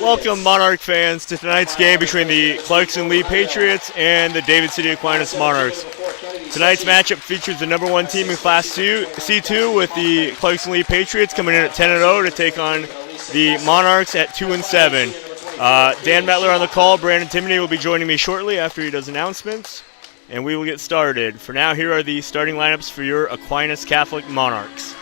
Welcome, Monarch fans, to tonight's game between the Clarkson-Leigh Patriots and the David City Aquinas Monarchs. Tonight's matchup features the number 1 team in Class C2 with the Clarkson-Leigh Patriots coming in at 10-0 to take on the Monarchs at 2-7. Dan Metler on the call. Brandon Timoney will be joining me shortly after he does announcements, and we will get started. For now, here are the starting lineups for your Aquinas Catholic Monarchs.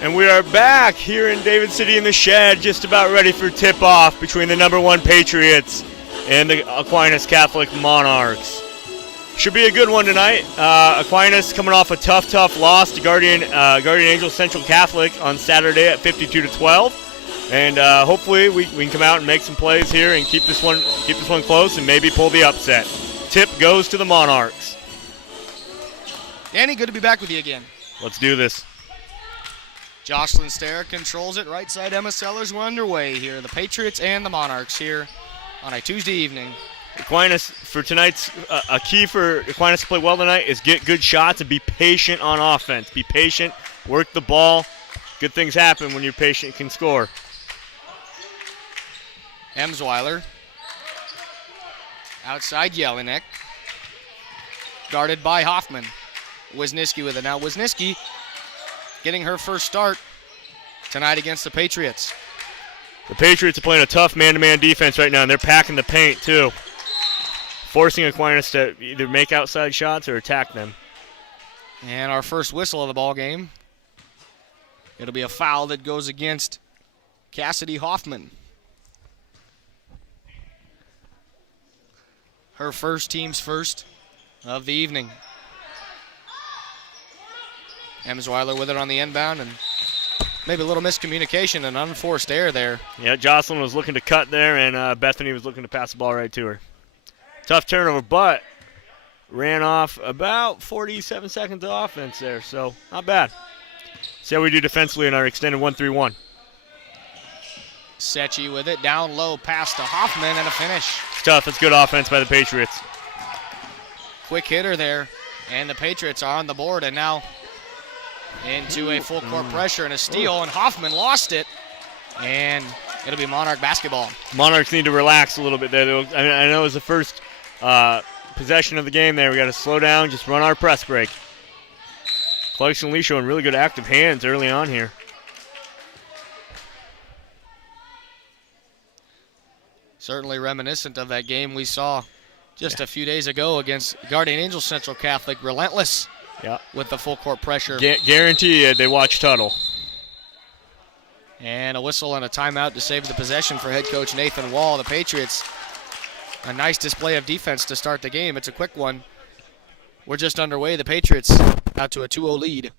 And we are back here in David City in the shed, just about ready for tip-off between the number 1 Patriots and the Aquinas Catholic Monarchs. Should be a good one tonight. Aquinas coming off a tough loss to Guardian Angels Central Catholic on Saturday at 52-12, and hopefully we can come out and make some plays here and keep this one close and maybe pull the upset. Tip goes to the Monarchs. Danny, good to be back with you again. Let's do this. Jocelyn Stair controls it. Right side, Emma Sellers. We're underway here. The Patriots and the Monarchs here on a Tuesday evening. Aquinas, for tonight's, a key for Aquinas to play well tonight is get good shots and be patient on offense. Be patient, work the ball. Good things happen when you're patient and can score. Emsweiler. Outside, Jelinek. Guarded by Hoffman. Wisniewski with it now. Wisniewski getting her first start tonight against the Patriots. The Patriots are playing a tough man-to-man defense right now, and they're packing the paint, too. Forcing Aquinas to either make outside shots or attack them. And our first whistle of the ball game. It'll be a foul that goes against Cassidy Hoffman. Her first, team's first of the evening. Emsweiler with it on the inbound, and maybe a little miscommunication and unforced error there. Yeah, Jocelyn was looking to cut there, and Bethany was looking to pass the ball right to her. Tough turnover, but ran off about 47 seconds of offense there, so not bad. See how we do defensively in our extended 1-3-1. Secchi with it, down low, pass to Hoffman, and a finish. It's tough. It's good offense by the Patriots. Quick hitter there, and the Patriots are on the board, and now into a full court pressure and a steal, and Hoffman lost it, and it'll be Monarch basketball. Monarchs need to relax a little bit there. I know it was the first possession of the game there. We got to slow down, just run our press break. Clarkson-Leigh showing really good active hands early on here. Certainly reminiscent of that game we saw just a few days ago against Guardian Angels Central Catholic. Relentless. Yeah, with the full court pressure. Guarantee you they watch Tuttle. And a whistle and a timeout to save the possession for head coach Nathan Wall. The Patriots, a nice display of defense to start the game. It's a quick one. We're just underway. The Patriots out to a 2-0 lead.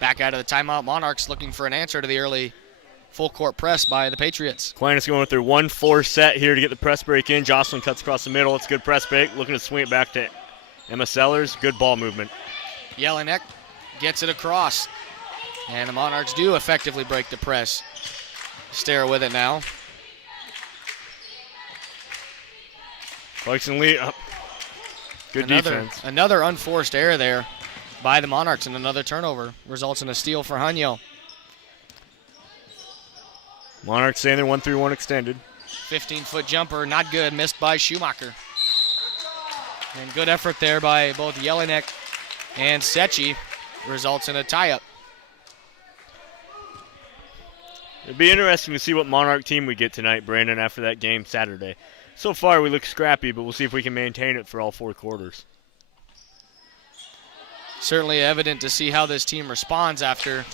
Back out of the timeout, Monarchs looking for an answer to the early full court press by the Patriots. Aquinas going with their 1-4 set here to get the press break in. Jocelyn cuts across the middle. It's a good press break. Looking to swing it back to Emma Sellers. Good ball movement. Jelinek gets it across. And the Monarchs do effectively break the press. Stair with it now. Clarkson-Leigh, good defense. Another unforced error there by the Monarchs, and another turnover results in a steal for Hanyo. Monarchs saying they're 1-3-1 extended. 15-foot jumper, not good, missed by Schumacher. And good effort there by both Jelinek and Sechi results in a tie-up. It'd be interesting to see what Monarch team we get tonight, Brandon, after that game Saturday. So far, we look scrappy, but we'll see if we can maintain it for all 4 quarters. Certainly evident to see how this team responds after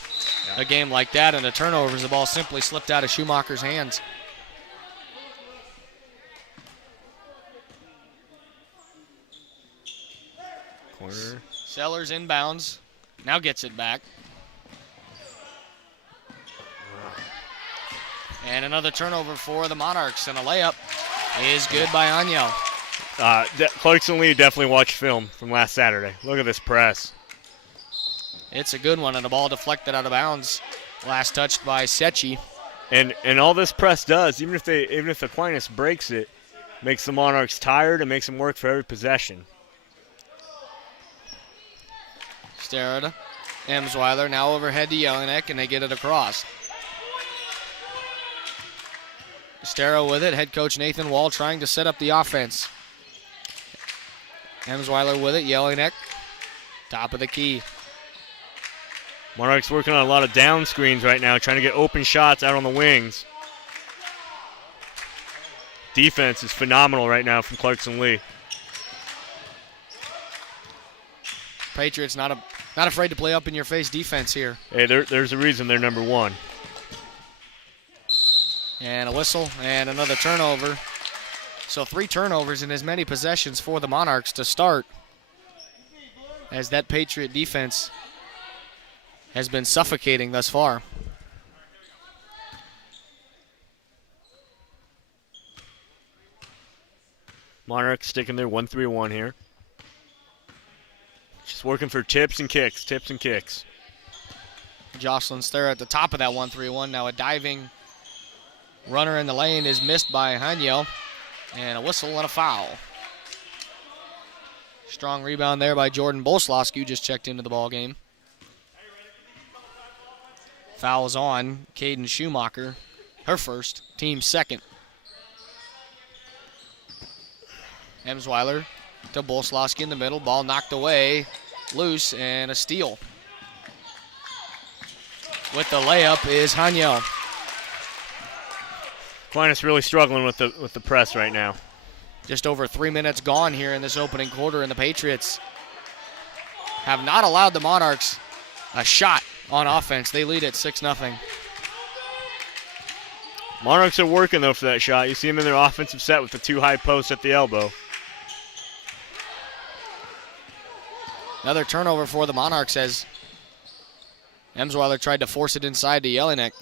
a game like that, and the turnovers, the ball simply slipped out of Schumacher's hands. Corner. Sellers inbounds, now gets it back. And another turnover for the Monarchs, and a layup is good by Anyel. Clarkson-Leigh definitely watched film from last Saturday. Look at this press. It's a good one, and the ball deflected out of bounds. Last touched by Sechi. And all this press does, even if Aquinas breaks it, makes the Monarchs tired and makes them work for every possession. Starrett, Emsweiler now overhead to Jelinek, and they get it across. Stero with it, head coach Nathan Wall trying to set up the offense. Emsweiler with it, Jelinek, top of the key. Monarchs working on a lot of down screens right now, trying to get open shots out on the wings. Defense is phenomenal right now from Clarkson-Leigh. Patriots not afraid to play up in your face defense here. Hey, there's a reason they're number 1. And a whistle and another turnover. So 3 turnovers in as many possessions for the Monarchs to start, as that Patriot defense has been suffocating thus far. Monarchs sticking their 1-3-1 here. Just working for tips and kicks. Jocelyn's there at the top of that 1-3-1. Now a diving runner in the lane is missed by Haniel. And a whistle and a foul. Strong rebound there by Jordan Bolslowski, who just checked into the ball game. Fouls on Caden Schumacher, her first, team second. Emsweiler to Bolslowski in the middle. Ball knocked away, loose, and a steal. With the layup is Haniel. Aquinas really struggling with the press right now. Just over 3 minutes gone here in this opening quarter, and the Patriots have not allowed the Monarchs a shot on offense. They lead at 6-0. Monarchs are working, though, for that shot. You see them in their offensive set with the 2 high posts at the elbow. Another turnover for the Monarchs as Emsweiler tried to force it inside to Jelinek.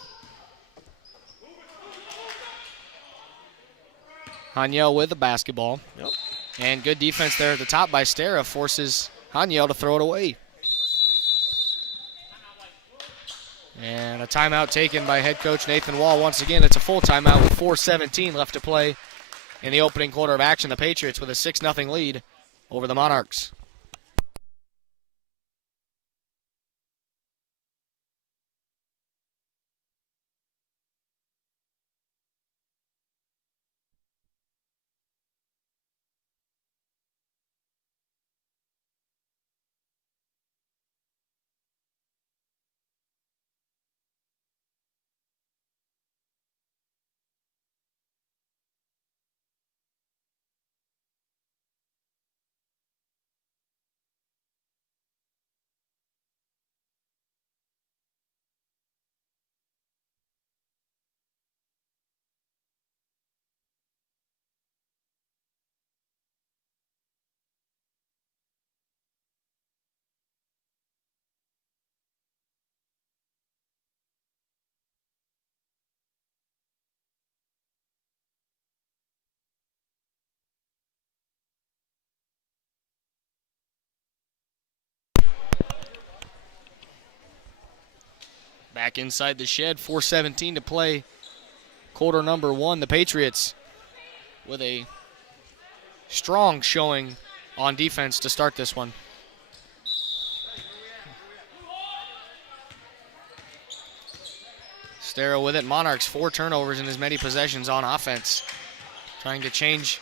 Haniel with the basketball. Yep. And good defense there at the top by Stera forces Haniel to throw it away. And a timeout taken by head coach Nathan Wall. Once again, it's a full timeout with 4:17 left to play in the opening quarter of action. The Patriots with a 6-0 lead over the Monarchs. Back inside the shed, 4:17 to play. Quarter number 1, the Patriots with a strong showing on defense to start this one. Stara with it. Monarchs 4 turnovers in as many possessions on offense. Trying to change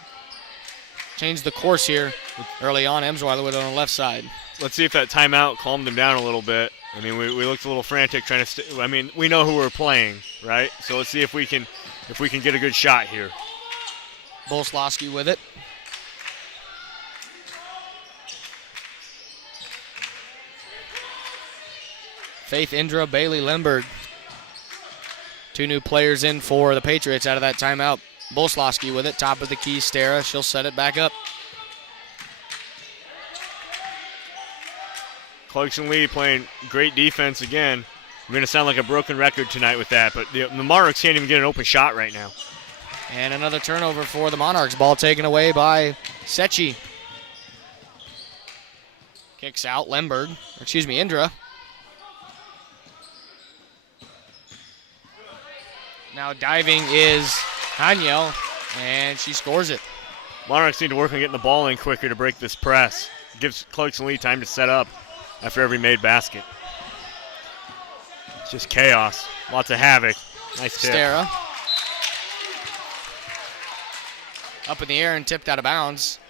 the course here early on. Emsweiler with it on the left side. Let's see if that timeout calmed them down a little bit. I mean, we looked a little frantic trying to. I mean, we know who we're playing, right? So let's see if we can get a good shot here. Bolslawski with it. Faith Indra, Bailey Lemberg. 2 new players in for the Patriots out of that timeout. Bolslawski with it, top of the key. Stara, she'll set it back up. Clarkson-Leigh playing great defense again. I'm going to sound like a broken record tonight with that, but the Monarchs can't even get an open shot right now. And another turnover for the Monarchs. Ball taken away by Sechi. Kicks out Indra. Now diving is Haniel, and she scores it. Monarchs need to work on getting the ball in quicker to break this press. It gives Clarkson-Leigh time to set up after every made basket. It's just chaos. Lots of havoc. Nice tip. Stara. Up in the air and tipped out of bounds.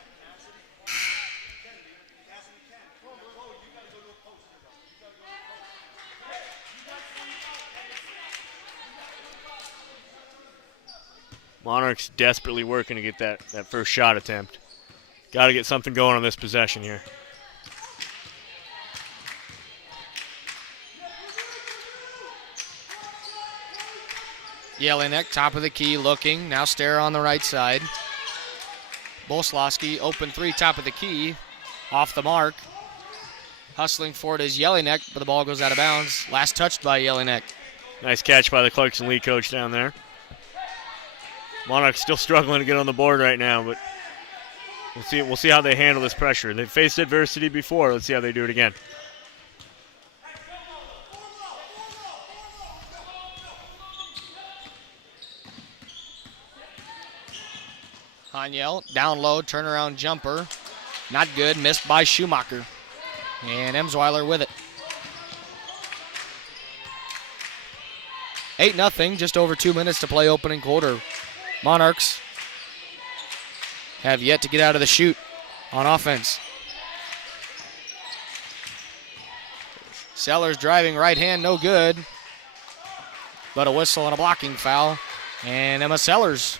Monarchs desperately working to get that first shot attempt. Got to get something going on this possession here. Jelinek, top of the key, looking. Now Stara on the right side. Bolslawski, open 3, top of the key. Off the mark. Hustling for it is Jelinek, but the ball goes out of bounds. Last touched by Jelinek. Nice catch by the Clarkson-Leigh coach down there. Monarchs still struggling to get on the board right now, but we'll see how they handle this pressure. They've faced adversity before. Let's see how they do it again. Haniel, down low, turnaround jumper. Not good, missed by Schumacher. And Emsweiler with it. 8-0, just over 2 minutes to play opening quarter. Monarchs have yet to get out of the chute on offense. Sellers driving right hand, no good. But a whistle and a blocking foul. And Emma Sellers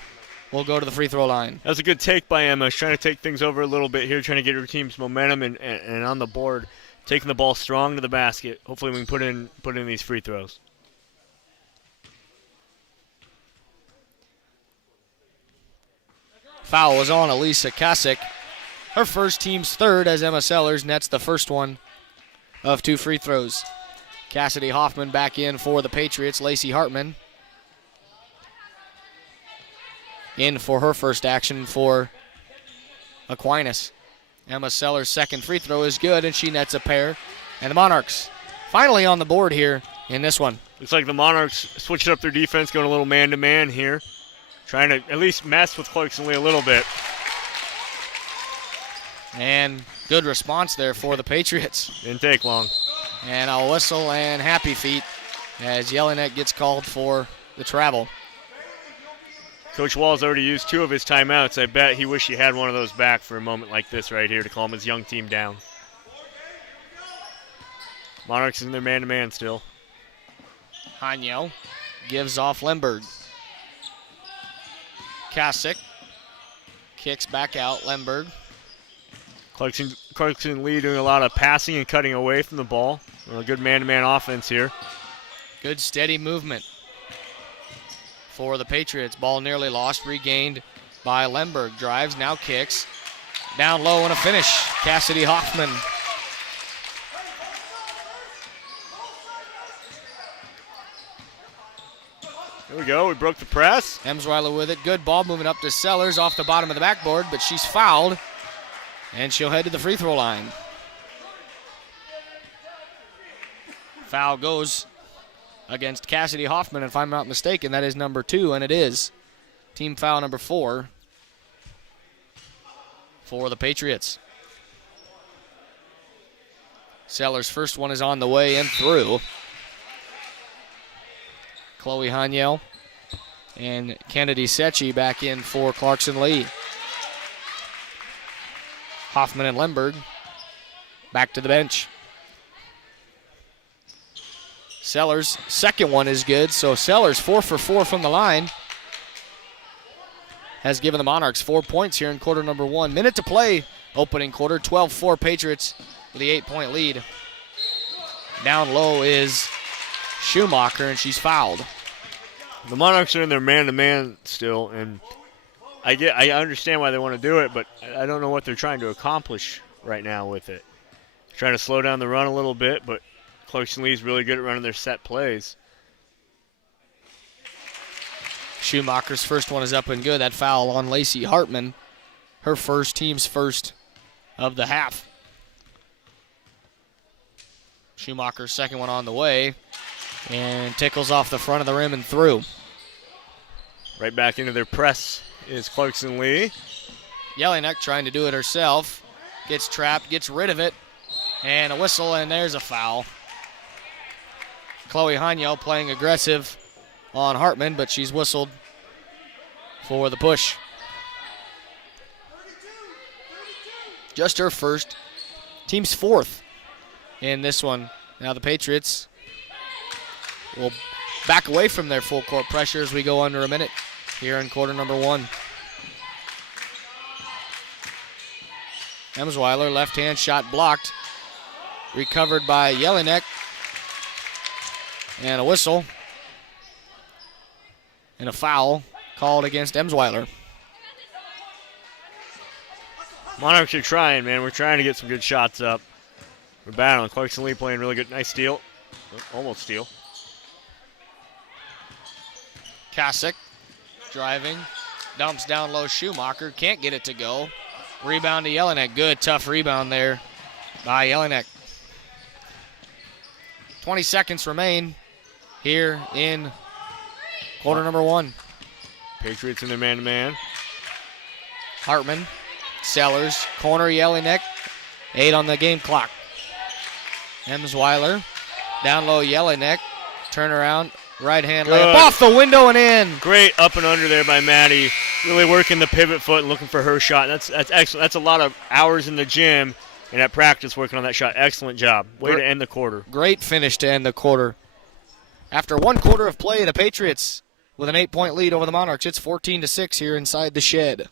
will go to the free throw line. That was a good take by Emma. She's trying to take things over a little bit here, trying to get her team's momentum and on the board, taking the ball strong to the basket. Hopefully we can put in these free throws. Foul was on Elisa Kasich. Her first, team's third, as Emma Sellers nets the first one of 2 free throws. Cassidy Hoffman back in for the Patriots. Lacey Hartman in for her first action for Aquinas. Emma Sellers' second free throw is good, and she nets a pair. And the Monarchs finally on the board here in this one. Looks like the Monarchs switched up their defense, going a little man-to-man here. Trying to at least mess with Clarkson-Leigh a little bit. And good response there for the Patriots. Didn't take long. And a whistle and happy feet as Jelinek gets called for the travel. Coach Wall's already used 2 of his timeouts. I bet he wished he had one of those back for a moment like this right here to calm his young team down. Monarchs in their man-to-man still. Haniel gives off Lemberg. Kasich kicks back out. Lemberg. Clarkson-Leigh doing a lot of passing and cutting away from the ball. A good man-to-man offense here. Good steady movement for the Patriots. Ball nearly lost, regained by Lemberg. Drives, now kicks. Down low and a finish. Cassidy Hoffman. There we go, we broke the press. Emsweiler with it. Good ball moving up to Sellers off the bottom of the backboard, but she's fouled, and she'll head to the free throw line. Foul goes against Cassidy Hoffman, if I'm not mistaken. That is number 2, and it is team foul number 4. for the Patriots. Sellers' first one is on the way and through. Chloe Haniel and Kennedy Secchi back in for Clarkson-Leigh. Hoffman and Lemberg back to the bench. Sellers' second one is good, so Sellers 4 for 4 from the line. Has given the Monarchs 4 points here in quarter number 1. Minute to play, opening quarter, 12-4 Patriots with the 8-point lead. Down low is Schumacher, and she's fouled. The Monarchs are in their man-to-man still, and I understand why they want to do it, but I don't know what they're trying to accomplish right now with it. They're trying to slow down the run a little bit, but Clarkson-Leigh is really good at running their set plays. Schumacher's first one is up and good. That foul on Lacey Hartman, her first, team's first of the half. Schumacher's second one on the way, and tickles off the front of the rim and through. Right back into their press is Clarkson-Leigh. Jelinek trying to do it herself. Gets trapped, gets rid of it, and a whistle, and there's a foul. Chloe Haniel playing aggressive on Hartman, but she's whistled for the push. Just her first, team's fourth in this one. Now the Patriots will back away from their full court pressure as we go under a minute here in quarter number 1. Emsweiler, left-hand shot blocked. Recovered by Jelinek. And a whistle. And a foul called against Emsweiler. Monarchs are trying, man. We're trying to get some good shots up. We're battling. Clarkson-Leigh playing really good. Nice steal. Almost steal. Kasich driving. Dumps down low Schumacher. Can't get it to go. Rebound to Jelinek. Good, tough rebound there by Jelinek. 20 seconds remain here in quarter number 1. Patriots in their man-to-man. Hartman, Sellers, corner Jelinek. 8 on the game clock. Emsweiler, down low Jelinek. Turnaround, right-hand layup off the window and in. Great up and under there by Maddie. Really working the pivot foot and looking for her shot. That's excellent. That's a lot of hours in the gym and at practice working on that shot. Excellent job. Way to end the quarter. Great finish to end the quarter. After 1 quarter of play, the Patriots with an 8-point lead over the Monarchs. It's 14-6 here inside the shed.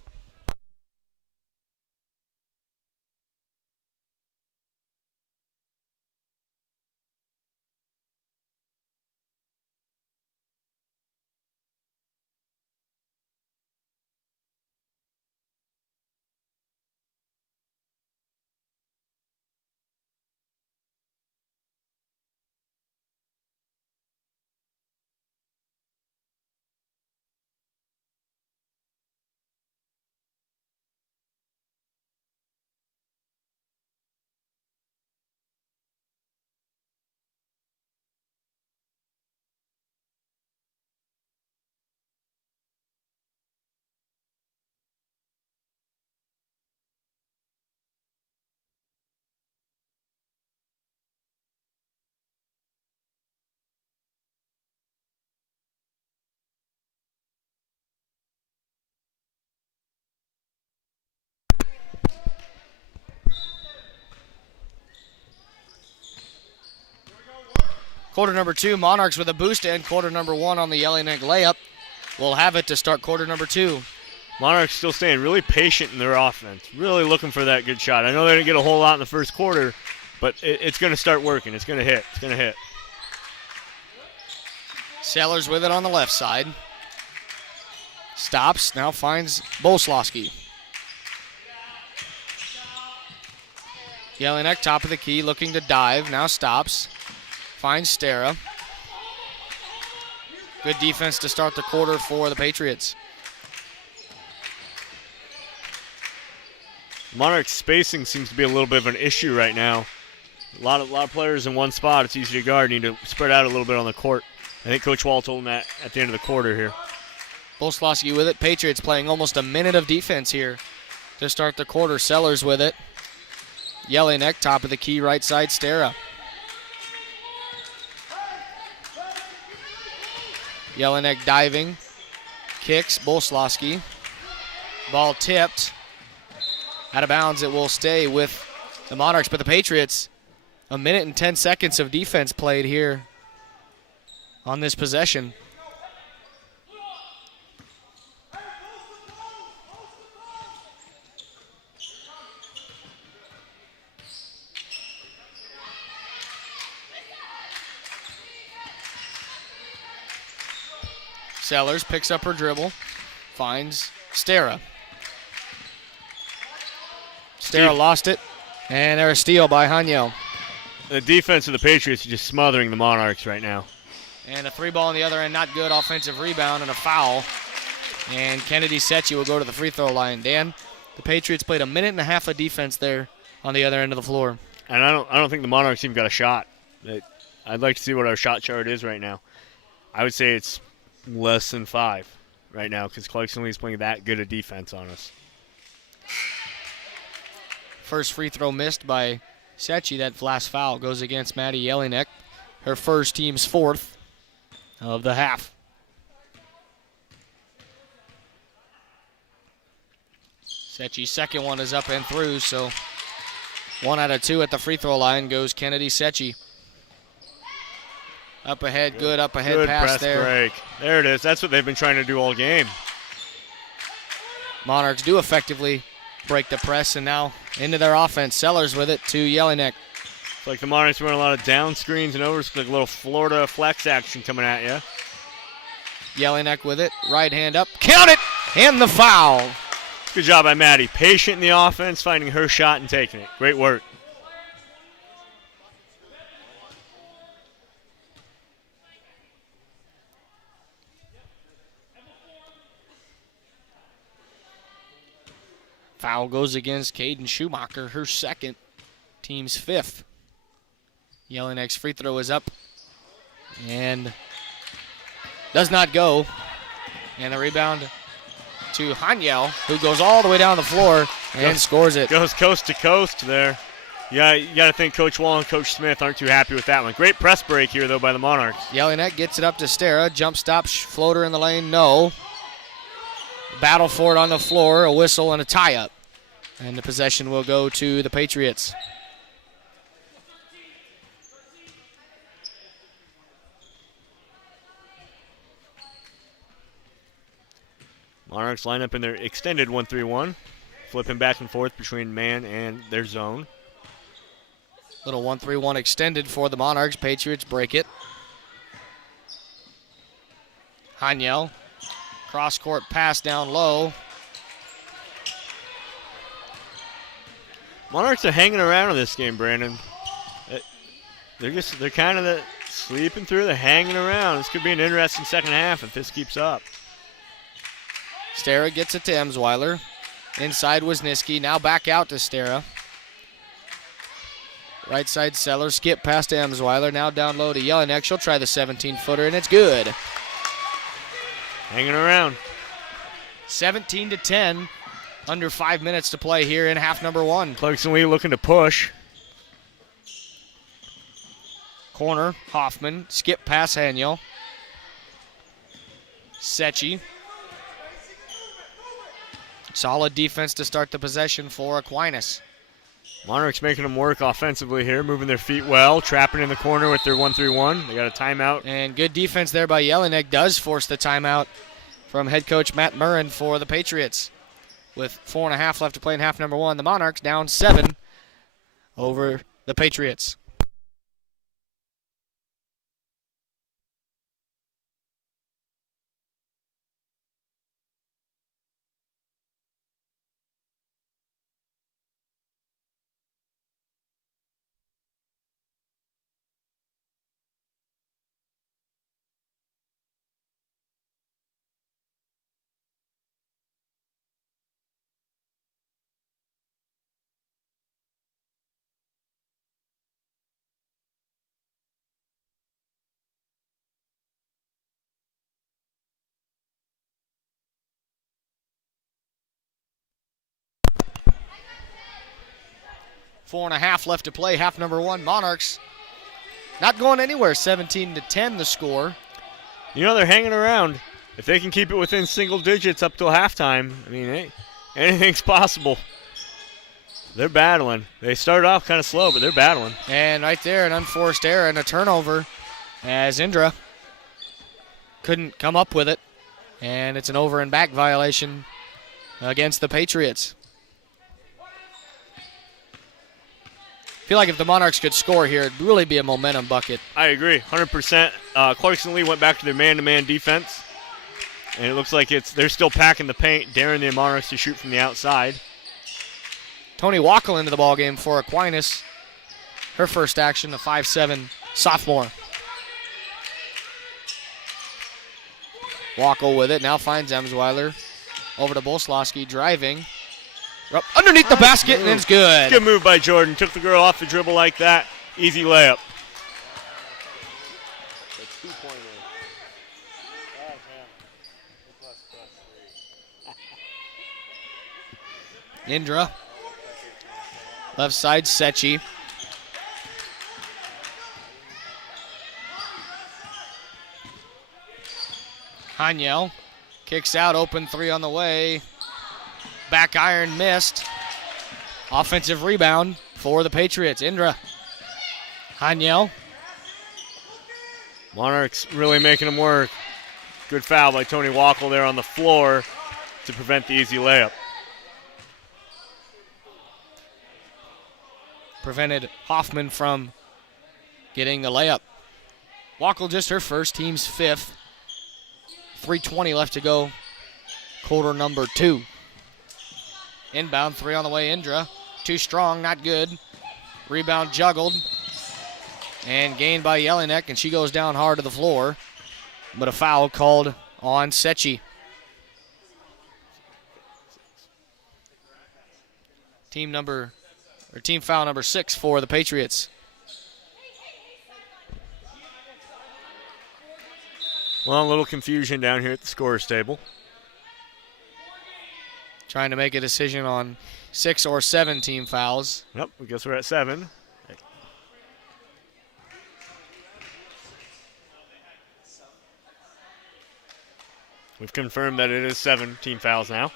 Quarter number 2, Monarchs with a boost to end quarter number 1 on the Jelinek layup. We'll have it to start quarter number 2. Monarchs still staying really patient in their offense. Really looking for that good shot. I know they didn't get a whole lot in the first quarter, but it's going to start working. It's going to hit. It's going to hit. Sellers with it on the left side. Stops, now finds Boslowski. Jelinek, top of the key, looking to dive, now stops. Finds Stara. Good defense to start the quarter for the Patriots. Monarchs spacing seems to be a little bit of an issue right now. A lot of players in one spot. It's easy to guard. Need to spread out a little bit on the court. I think Coach Wall told him that at the end of the quarter here. Boslowski with it. Patriots playing almost a minute of defense here to start the quarter. Sellers with it. Jelinek, top of the key, right side, Stara. Jelinek diving, kicks, Bolslawski. Ball tipped. Out of bounds, it will stay with the Monarchs, but the Patriots, 1 minute and 10 seconds of defense played here on this possession. Sellers picks up her dribble, finds Stara. Stara lost it, and there's a steal by Hanyel. The defense of the Patriots is just smothering the Monarchs right now. And a 3-ball on the other end, not good. Offensive rebound and a foul. And Kennedy Secchi will go to the free throw line. Dan, the Patriots played 1.5 minutes of defense there on the other end of the floor. And I don't think the Monarchs even got a shot. I'd like to see what our shot chart is right now. I would say it's less than 5 right now because Clarkson-Leigh is playing that good a defense on us. First free throw missed by Secchi. That last foul goes against Maddie Jelinek. Her first, team's 4th of the half. Secchi's second one is up and through, so 1 out of 2 at the free throw line goes Kennedy Secchi. Up ahead, good up ahead good pass press there. Break. There it is. That's what they've been trying to do all game. Monarchs do effectively break the press, and now into their offense. Sellers with it to Jelinek. It's like the Monarchs run a lot of down screens and overs, like a little Florida flex action coming at you. Jelinek with it, right hand up, count it, and the foul. Good job by Maddie. Patient in the offense, finding her shot and taking it. Great work. Foul goes against Caden Schumacher, her second, team's 5th. Jelinek's free throw is up and does not go. And the rebound to Hanyel, who goes all the way down the floor and scores it. Goes coast to coast there. Yeah, you got to think Coach Wall and Coach Smith aren't too happy with that one. Great press break here, though, by the Monarchs. Jelinek gets it up to Stara. Jump stop, floater in the lane, no. Battle for it on the floor, a whistle and a tie-up. And the possession will go to the Patriots. Monarchs line up in their extended 1-3-1, flipping back and forth between man and their zone. Little 1-3-1 extended for the Monarchs. Patriots break it. Hanyel, cross-court pass down low. Monarchs are hanging around in this game, Brandon. They're kind of sleeping through. They're hanging around. This could be an interesting second half if this keeps up. Stara gets it to Emsweiler. Inside Wisniewski. Now back out to Stara. Right side Seller. Skip past to Emsweiler. Now down low to Jelinek. She'll try the 17-footer, and it's good. Hanging around. 17-10. Under 5 minutes to play here in half number 1. Clarkson-Leigh looking to push. Corner, Hoffman. Skip pass Hanyel. Secchi. Solid defense to start the possession for Aquinas. Monarchs making them work offensively here, moving their feet well, trapping in the corner with their 1-3-1. They got a timeout. And good defense there by Jelinek does force the timeout from head coach Matt Murrin for the Patriots. With 4.5 left to play in half number 1, the Monarchs down 7 over the Patriots. 4.5 left to play, half number one. Monarchs not going anywhere, 17-10 the score. You know, they're hanging around. If they can keep it within single digits up till halftime, I mean, hey, anything's possible. They're battling. They started off kind of slow, but they're battling. And right there, an unforced error and a turnover as Indra couldn't come up with it. And it's an over and back violation against the Patriots. I feel like if the Monarchs could score here, it'd really be a momentum bucket. I agree, 100%. Clarkson-Leigh went back to their man-to-man defense, and it looks like they're still packing the paint, daring the Monarchs to shoot from the outside. Tony Wackel into the ballgame for Aquinas. Her first action, a 5'7" sophomore. Wackel with it, now finds Emsweiler. Over to Bolslawski, driving. Up underneath the basket, and it's good. Good move by Jordan. Took the girl off the dribble like that. Easy layup. Indra. Left side, Sechi. Hanyel kicks out, open three on the way. Back iron missed. Offensive rebound for the Patriots. Indra. Hanyel. Monarchs really making them work. Good foul by Tony Wackel there on the floor to prevent the easy layup. Prevented Hoffman from getting the layup. Wackel just her first, team's fifth. 3:20 left to go, quarter number 2. Inbound, three on the way, Indra. Too strong, not good. Rebound juggled and gained by Jelinek, and she goes down hard to the floor. But a foul called on Sechi. Team foul number 6 for the Patriots. Well, a little confusion down here at the scorer's table. Trying to make a decision on 6 or 7 team fouls. Yep, I guess we're at 7. We've confirmed that it is 7 team fouls now.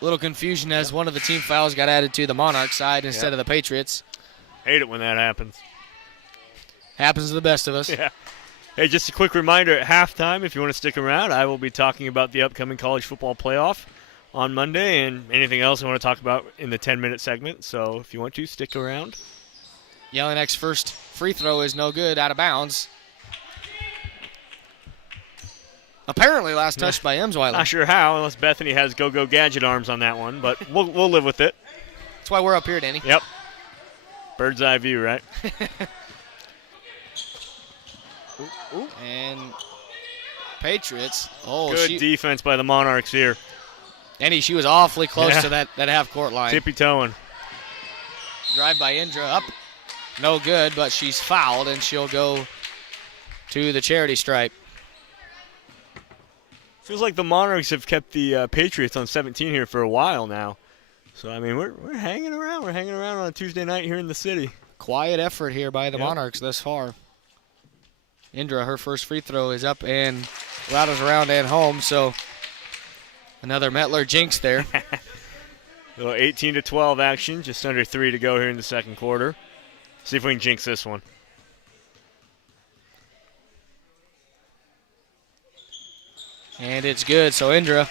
Little confusion as one of the team fouls got added to the Monarch side instead of the Patriots. Hate it when that happens. Happens to the best of us. Yeah. Hey, just a quick reminder at halftime, if you want to stick around, I will be talking about the upcoming college football playoff on Monday and anything else I want to talk about in the 10-minute segment. So if you want to, stick around. Jelinek's first free throw is no good, out of bounds. Apparently last touched by Emsweiler. Not sure how, unless Bethany has go-go gadget arms on that one, but we'll live with it. That's why we're up here, Danny. Yep. Bird's eye view, right? Ooh. And Patriots. Oh, good defense by the Monarchs here. Danny, she was awfully close to that half-court line. Tippy-toeing. Drive by Indra up. No good, but she's fouled, and she'll go to the charity stripe. Feels like the Monarchs have kept the Patriots on 17 here for a while now. So, I mean, we're hanging around. We're hanging around on a Tuesday night here in the city. Quiet effort here by the Monarchs thus far. Indra, her first free throw is up and rattles around and home, so another Mettler jinx there. Little 18-12 action, just under 3 to go here in the second quarter. See if we can jinx this one. And it's good, so Indra,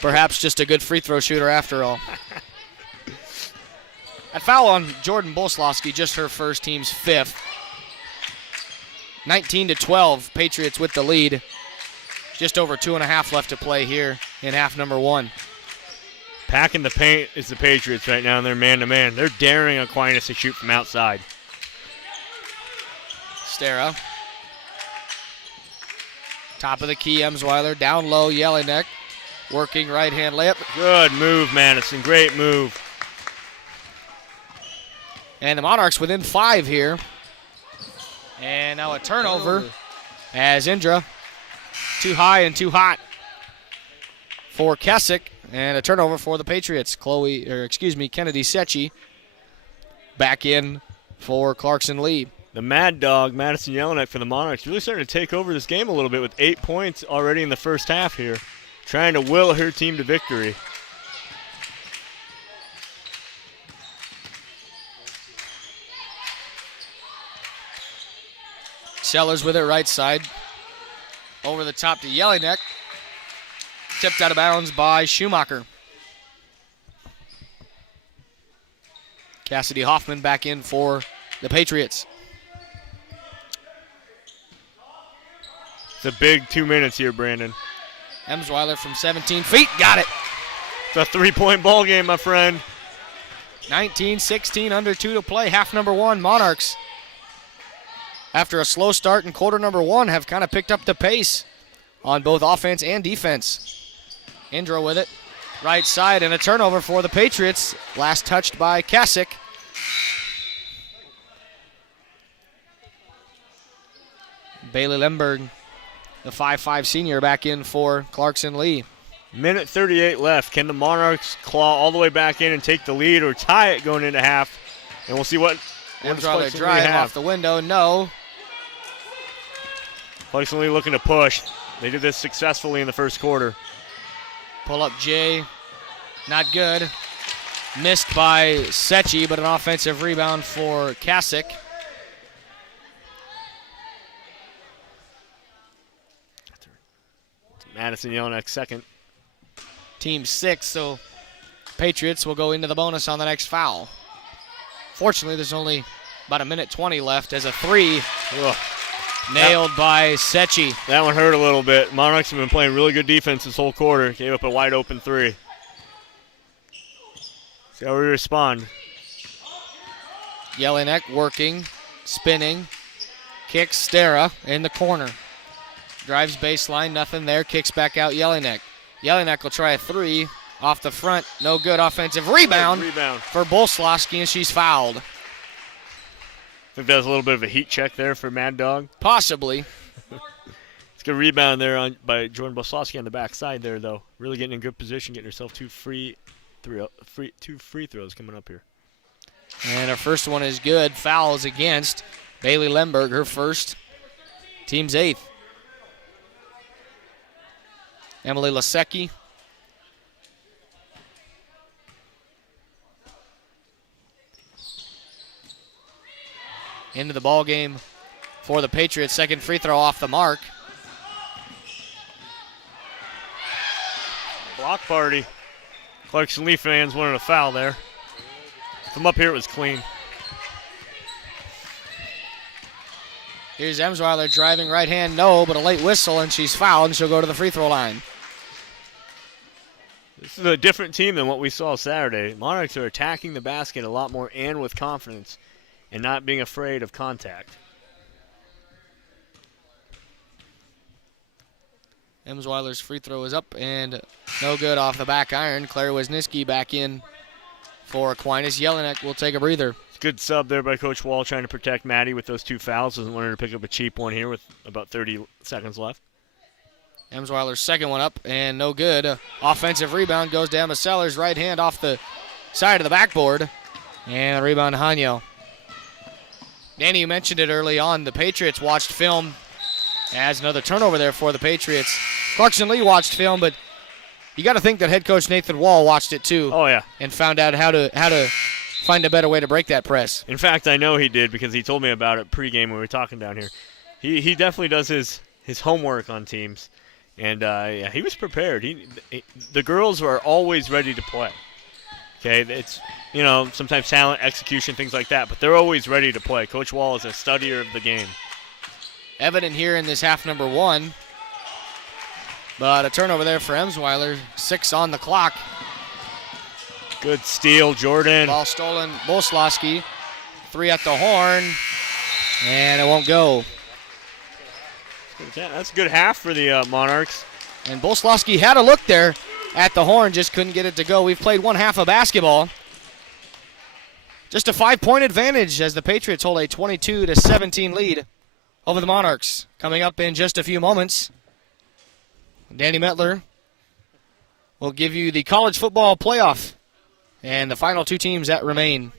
perhaps just a good free throw shooter after all. That foul on Jordan Bolslawski, just her first, team's 5th. 19-12, Patriots with the lead. Just over 2.5 left to play here in half number 1. Packing the paint is the Patriots right now, and they're man-to-man. They're daring Aquinas to shoot from outside. Stara. Top of the key, Emsweiler. Down low, Jelinek. Working right-hand layup. Good move, Madison. Great move. And the Monarchs within 5 here. And now a turnover as Indra. Too high and too hot for Kessick. And a turnover for the Patriots. Kennedy Secchi back in for Clarkson-Leigh. The Mad Dog, Madison Jelinek for the Monarchs, really starting to take over this game a little bit with 8 points already in the first half here, trying to will her team to victory. Sellers with it right side. Over the top to Jelinek. Tipped out of bounds by Schumacher. Cassidy Hoffman back in for the Patriots. It's a big 2 minutes here, Brandon. Emsweiler from 17 feet. Got it. It's a 3-point ball game, my friend. 19-16, under 2 to play. Half number 1, Monarchs, after a slow start in quarter number 1, have kind of picked up the pace on both offense and defense. Indra with it. Right side, and a turnover for the Patriots. Last touched by Kasich. Bailey Lemberg, the 5'5 senior, back in for Clarkson-Leigh. Minute 38 left. Can the Monarchs claw all the way back in and take the lead or tie it going into half? And we'll see what Emsweiler drive off the window. No. Clarkson-Leigh looking to push. They did this successfully in the first quarter. Pull up Jay. Not good. Missed by Secchi, but an offensive rebound for Kasich. Madison Jelinek second. Team 6, so Patriots will go into the bonus on the next foul. Fortunately, there's only about a minute 20 left as a 3 nailed by Secchi. That one hurt a little bit. Monarchs have been playing really good defense this whole quarter. Gave up a wide open 3. See how we respond. Jelinek working, spinning, kicks Stara in the corner. Drives baseline, nothing there, kicks back out Jelinek. Jelinek will try a 3 off the front. No good. Offensive rebound for Bolslawski, and she's fouled. I think that was a little bit of a heat check there for Mad Dog. Possibly. It's a good rebound there by Jordan Bolslawski on the backside there, though. Really getting in good position, getting herself two free throws coming up here. And her first one is good. Fouls against Bailey Lemberg, her first. Team's 8th. Emily Lasecki. Into the ball game for the Patriots. Second free throw off the mark. Block party. Clarkson-Leigh fans wanted a foul there. From up here, it was clean. Here's Emsweiler driving right hand, no, but a late whistle, and she's fouled, and she'll go to the free throw line. This is a different team than what we saw Saturday. Monarchs are attacking the basket a lot more and with confidence and not being afraid of contact. Emsweiler's free throw is up and no good off the back iron. Claire Wisniewski back in for Aquinas. Jelinek will take a breather. Good sub there by Coach Wall, trying to protect Maddie with those 2 fouls. Doesn't want her to pick up a cheap one here with about 30 seconds left. Emsweiler's second one up and no good. Offensive rebound goes down to Sellers. Right hand off the side of the backboard. And a rebound to Hanyo. Danny, you mentioned it early on. The Patriots watched film as another turnover there for the Patriots. Clarkson-Leigh watched film, but you got to think that head coach Nathan Wall watched it too. Oh, yeah. And found out how to find a better way to break that press. In fact, I know he did because he told me about it pregame when we were talking down here. He definitely does his homework on teams. And yeah, he was prepared. The girls are always ready to play. Okay, it's, sometimes talent, execution, things like that, but they're always ready to play. Coach Wall is a studier of the game. Evident here in this half number 1. But a turnover there for Emsweiler. 6 on the clock. Good steal, Jordan. Ball stolen, Bolslawski. 3 at the horn, and it won't go. That's a good half for the Monarchs. And Bolslawski had a look there at the horn, just couldn't get it to go. We've played one half of basketball. Just a 5-point advantage as the Patriots hold a 22-17 lead over the Monarchs. Coming up in just a few moments, Danny Metler we'll give you the college football playoff and the final two teams that remain.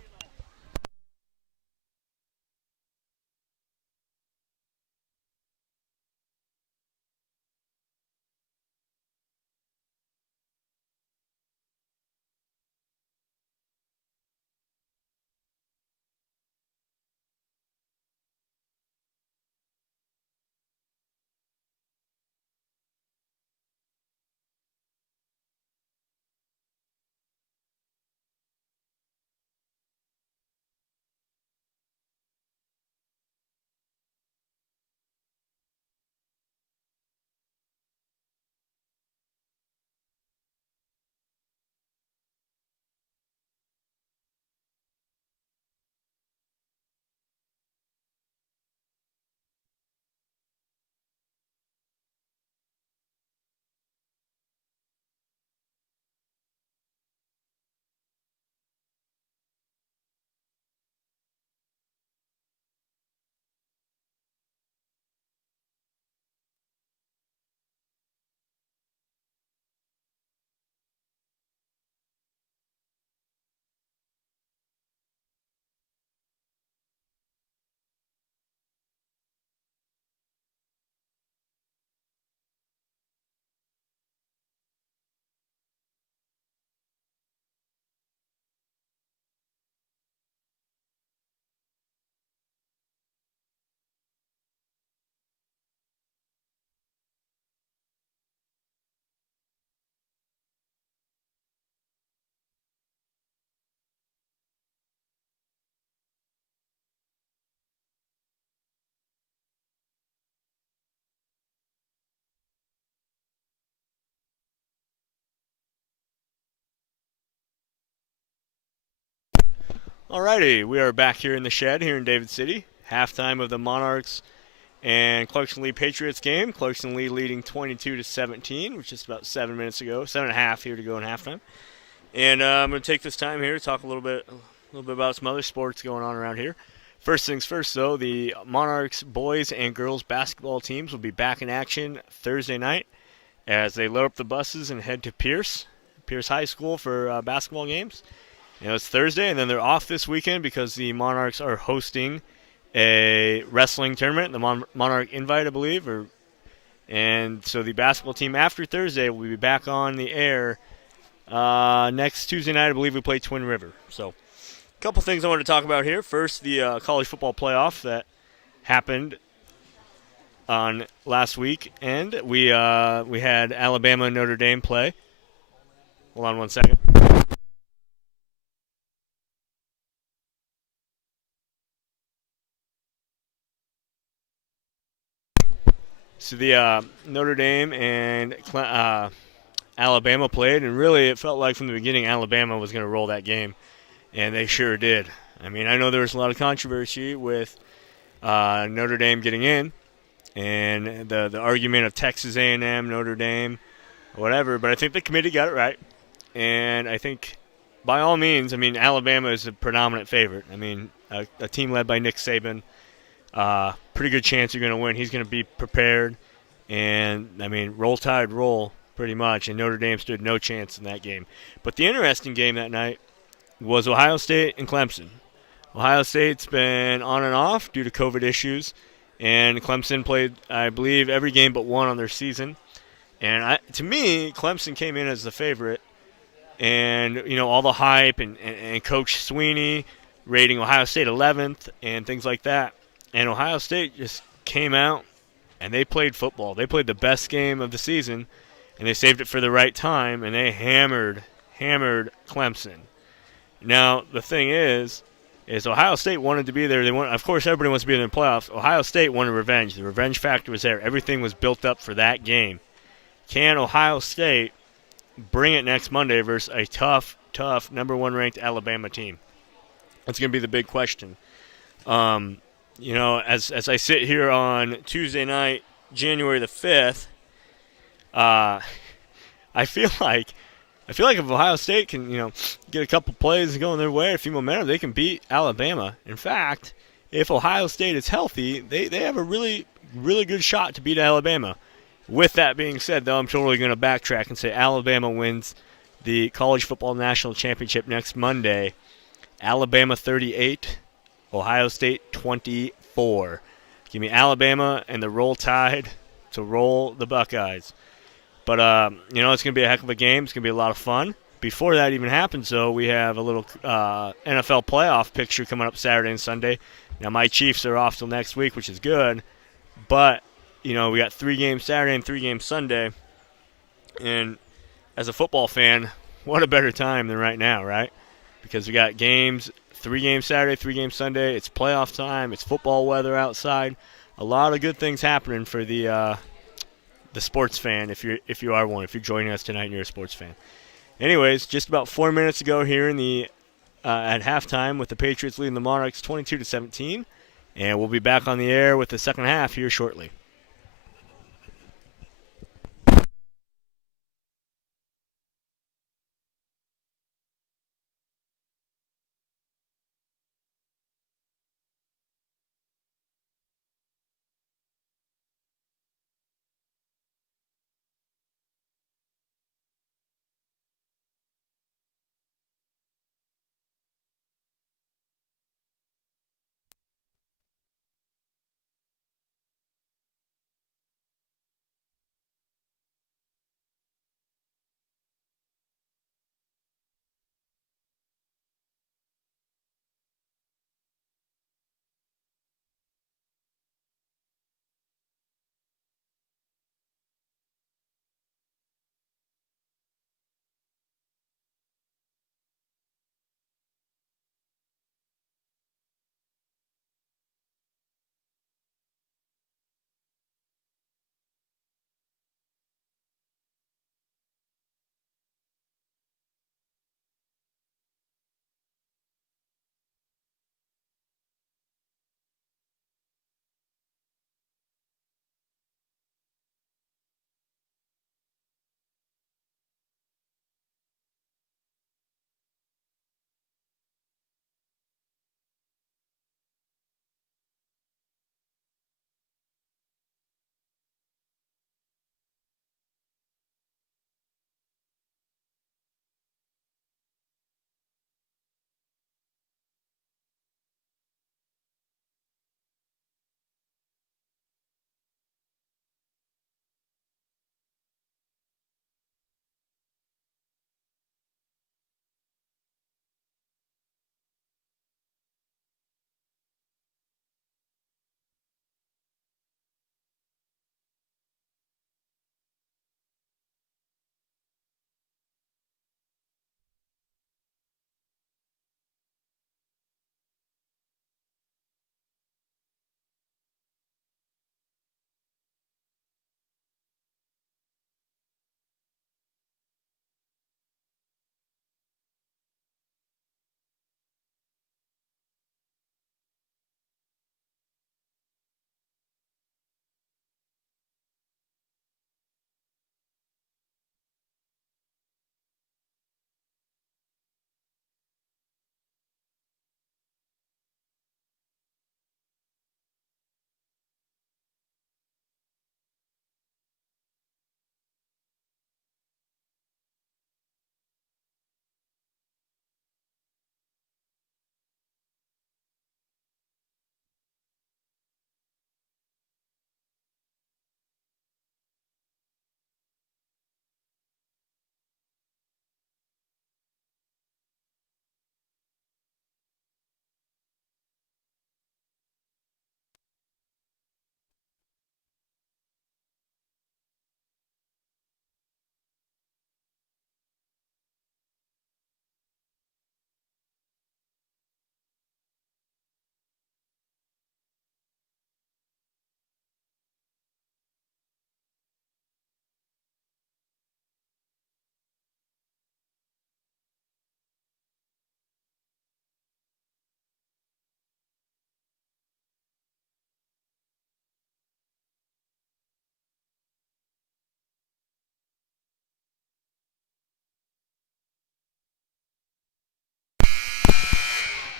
Alrighty, we are back here in the shed here in David City. Halftime of the Monarchs and Clarkson-Leigh Patriots game. Clarkson-Leigh leading 22-17, which is about 7 minutes ago. 7.5 here to go in halftime. And I'm going to take this time here to talk a little bit about some other sports going on around here. First things first, though, the Monarchs boys and girls basketball teams will be back in action Thursday night as they load up the buses and head to Pierce High School for basketball games. It's Thursday, and then they're off this weekend because the Monarchs are hosting a wrestling tournament, the Monarch Invite, I believe. And so the basketball team after Thursday will be back on the air next Tuesday night. I believe we play Twin River. So a couple things I want to talk about here. First, the college football playoff that happened on last week, and we had Alabama and Notre Dame play. Hold on one second. So the Notre Dame and Alabama played, and really it felt like from the beginning Alabama was going to roll that game, and they sure did. I mean, I know there was a lot of controversy with Notre Dame getting in, and the argument of Texas A&M, Notre Dame, whatever, but I think the committee got it right, and I think by all means, I mean, Alabama is a predominant favorite. I mean, a team led by Nick Saban. Pretty good chance you're going to win. He's going to be prepared. And, I mean, roll tide, roll pretty much. And Notre Dame stood no chance in that game. But the interesting game that night was Ohio State and Clemson. Ohio State's been on and off due to COVID issues. And Clemson played, I believe, every game but one on their season. And to me, Clemson came in as the favorite. And, all the hype and Coach Sweeney rating Ohio State 11th and things like that. And Ohio State just came out, and they played football. They played the best game of the season, and they saved it for the right time, and they hammered Clemson. Now, the thing is Ohio State wanted to be there. Of course, everybody wants to be in the playoffs. Ohio State wanted revenge. The revenge factor was there. Everything was built up for that game. Can Ohio State bring it next Monday versus a tough number one ranked Alabama team? That's going to be the big question. As I sit here on Tuesday night, January the 5th, I feel like if Ohio State can, get a couple plays going their way, a few momentum, they can beat Alabama. In fact, if Ohio State is healthy, they have a really, really good shot to beat Alabama. With that being said, though, I'm totally going to backtrack and say Alabama wins the College Football National Championship next Monday. Alabama 38, Ohio State 24. Give me Alabama and the Roll Tide to roll the Buckeyes. But, it's going to be a heck of a game. It's going to be a lot of fun. Before that even happens, though, we have a little NFL playoff picture coming up Saturday and Sunday. Now, my Chiefs are off till next week, which is good. But, we got 3 games Saturday and 3 games Sunday. And as a football fan, what a better time than right now, right? Because we got games, 3 games Saturday, 3 games Sunday. It's playoff time. It's football weather outside. A lot of good things happening for the sports fan, if you are one, if you're joining us tonight and you're a sports fan. Anyways, just about 4 minutes ago here in the at halftime with the Patriots leading the Monarchs 22-17, and we'll be back on the air with the second half here shortly.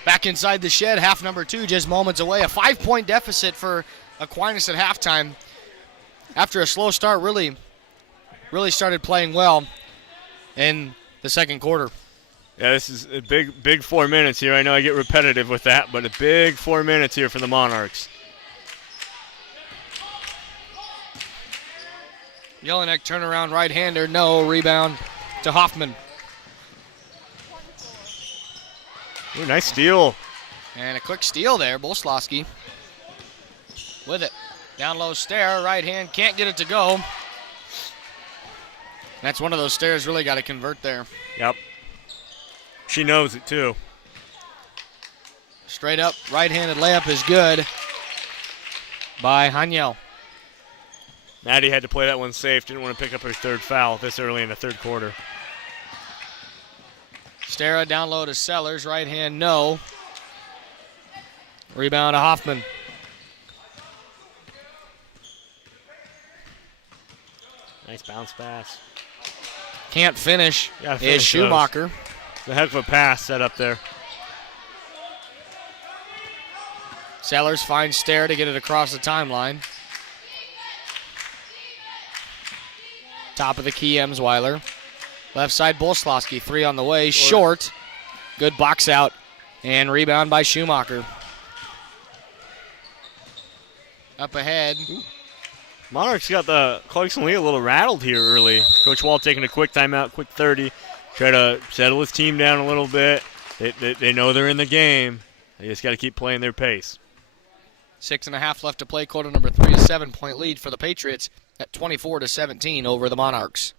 Back inside the shed, half number 2, just moments away. A 5-point deficit for Aquinas at halftime. after a slow start, really started playing well in the second quarter. Yeah, this is a big 4 minutes here. I know I get repetitive with that, but a big 4 minutes here for the Monarchs. Jelinek turnaround right-hander, no. Rebound to Hoffman. Ooh, nice steal. And a quick steal there, Bolslawski with it. Down low stare, right hand, can't get it to go. That's one of those stares really got to convert there. Yep. She knows it too. Straight up, right-handed layup is good by Haniel. Maddie had to play that one safe. Didn't want to pick up her third foul this early in the third quarter. Stara down low to Sellers, right hand, no. Rebound to Hoffman. Nice bounce pass. Can't finish Gotta is finish Schumacher. The heck of a pass set up there. Sellers finds Stare to get it across the timeline. Top of the key, Emsweiler. Left side, Bolslawski, three on the way, short. Good box out, and rebound by Schumacher. Up ahead. Monarchs got the Clarkson-Leigh a little rattled here early. Coach Wall taking a quick timeout, quick 30. Try to settle his team down a little bit. They know they're in the game. They just got to keep playing their pace. 6.5 left to play. Quarter number 3, a 7-point lead for the Patriots at 24-17 over the Monarchs.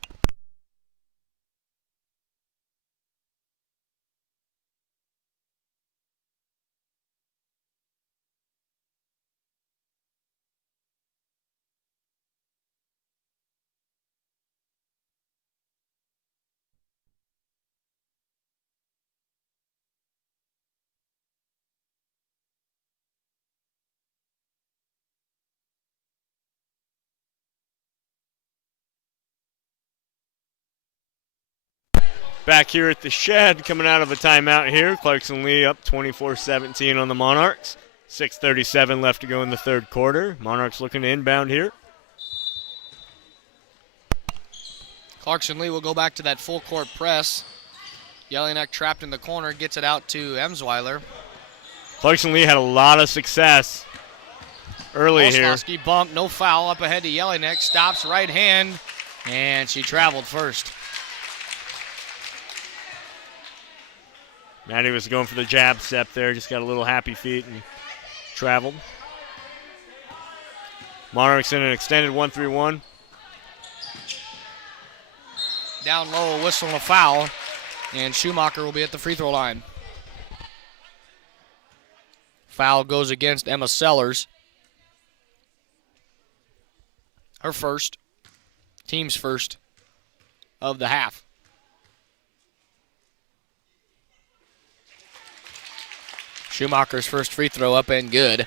Back here at the Shed, coming out of a timeout here. Clarkson-Leigh up 24-17 on the Monarchs. 6:37 left to go in the third quarter. Monarchs looking to inbound here. Clarkson-Leigh will go back to that full court press. Jelinek trapped in the corner, gets it out to Emsweiler. Clarkson-Leigh had a lot of success early here. Bolslawski bump, no foul, up ahead to Jelinek, stops right hand, and she traveled first. Maddie was going for the jab step there, just got a little happy feet and traveled. Monarchs in an extended 1-3-1. Down low, a whistle and a foul, and Schumacher will be at the free throw line. Foul goes against Emma Sellers. Her first, team's first of the half. Schumacher's first free throw up and good.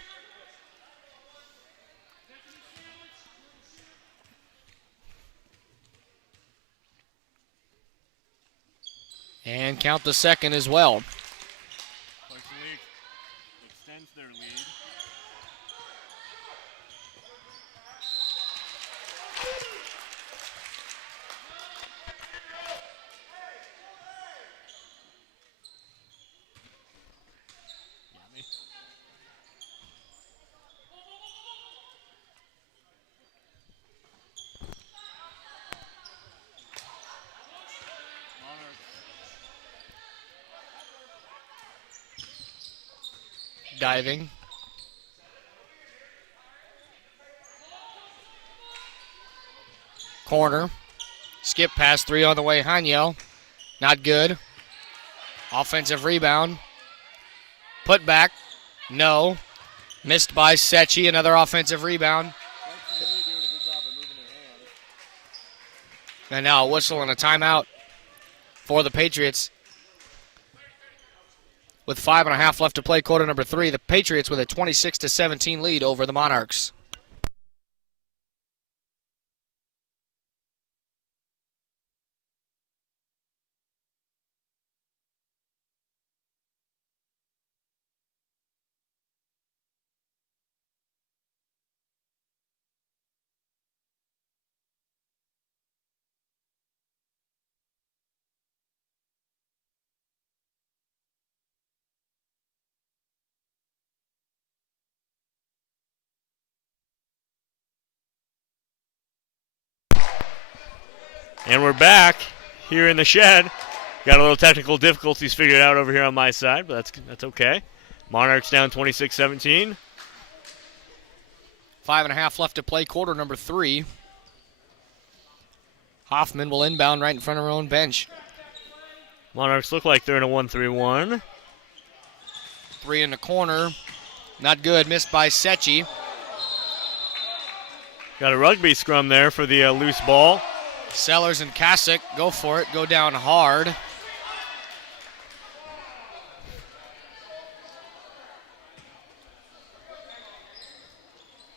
And count the second as well. Clarkson-Leigh extends their lead. Diving. Corner. Skip pass, three on the way. Haniel. Not good. Offensive rebound. Put back. No. Missed by Sechi. Another offensive rebound. And now a whistle and a timeout for the Patriots. With 5.5 left to play, quarter number 3, the Patriots with a 26-17 lead over the Monarchs. And we're back here in the shed. Got a little technical difficulties figured out over here on my side, but that's okay. Monarchs down 26-17. 5.5 left to play, quarter number 3. Hoffman will inbound right in front of her own bench. Monarchs look like they're in a 1-3-1. 3 in the corner. Not good, missed by Sechi. Got a rugby scrum there for the loose ball. Sellers and Kasich go for it, go down hard.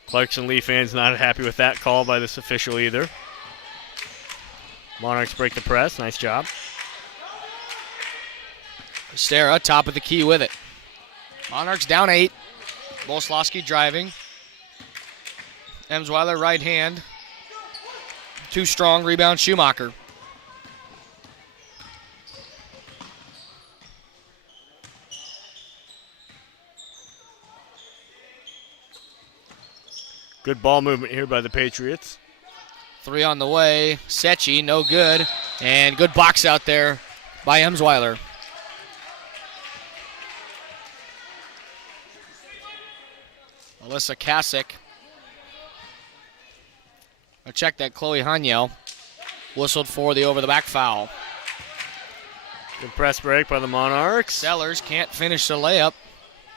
Clarkson-Leigh fans not happy with that call by this official either. Monarchs break the press. Nice job. Stara, top of the key with it. Monarchs down 8. Boslowski driving. Emsweiler right hand. Too strong, rebound Schumacher. Good ball movement here by the Patriots. 3 on the way. Sechi, no good. And good box out there by Emsweiler. Alyssa Kasich. I checked that Chloe Haniel. Whistled for the over-the-back foul. Good press break by the Monarchs. Sellers can't finish the layup.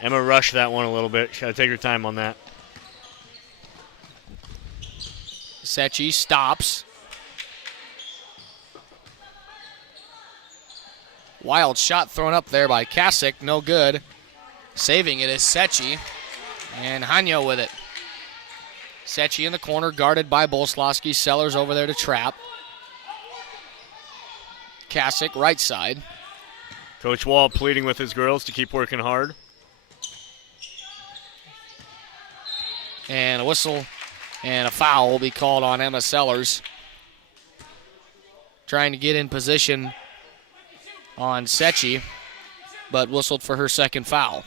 Emma rushed that one a little bit. She got to take her time on that. Sechi stops. Wild shot thrown up there by Kasich. No good. Saving it is Sechi. And Haniel with it. Sechi in the corner, guarded by Boslowski. Sellers over there to trap. Kasich, right side. Coach Wall pleading with his girls to keep working hard. And a whistle and a foul will be called on Emma Sellers. Trying to get in position on Sechi, but whistled for her second foul.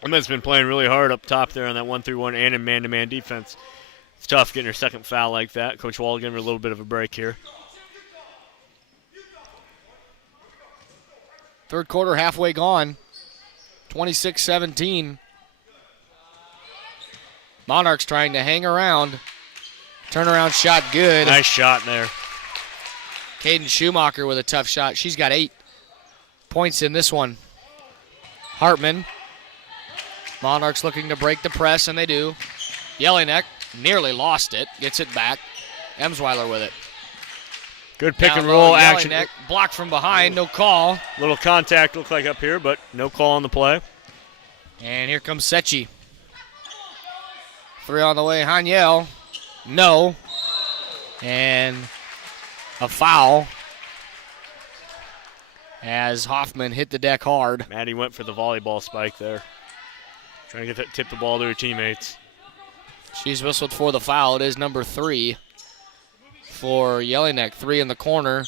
Emma's been playing really hard up top there on that 1-3-1 and in man-to-man defense. It's tough getting her second foul like that. Coach Wall giving her a little bit of a break here. Third quarter halfway gone. 26-17. Monarchs trying to hang around. Turnaround shot good. Nice shot there. Caden Schumacher with a tough shot. She's got 8 points in this one. Hartman. Monarchs looking to break the press, and they do. Jelinek nearly lost it. Gets it back. Emsweiler with it. Good pick Down and low, roll action. Jelinek blocked from behind. No call. Little contact looked like up here, but no call on the play. And here comes Sechi. 3 on the way. Haniel. No. And a foul as Hoffman hit the deck hard. Maddie went for the volleyball spike there. Trying to tip the ball to her teammates. She's whistled for the foul. It is number 3 for Jelinek. 3 in the corner.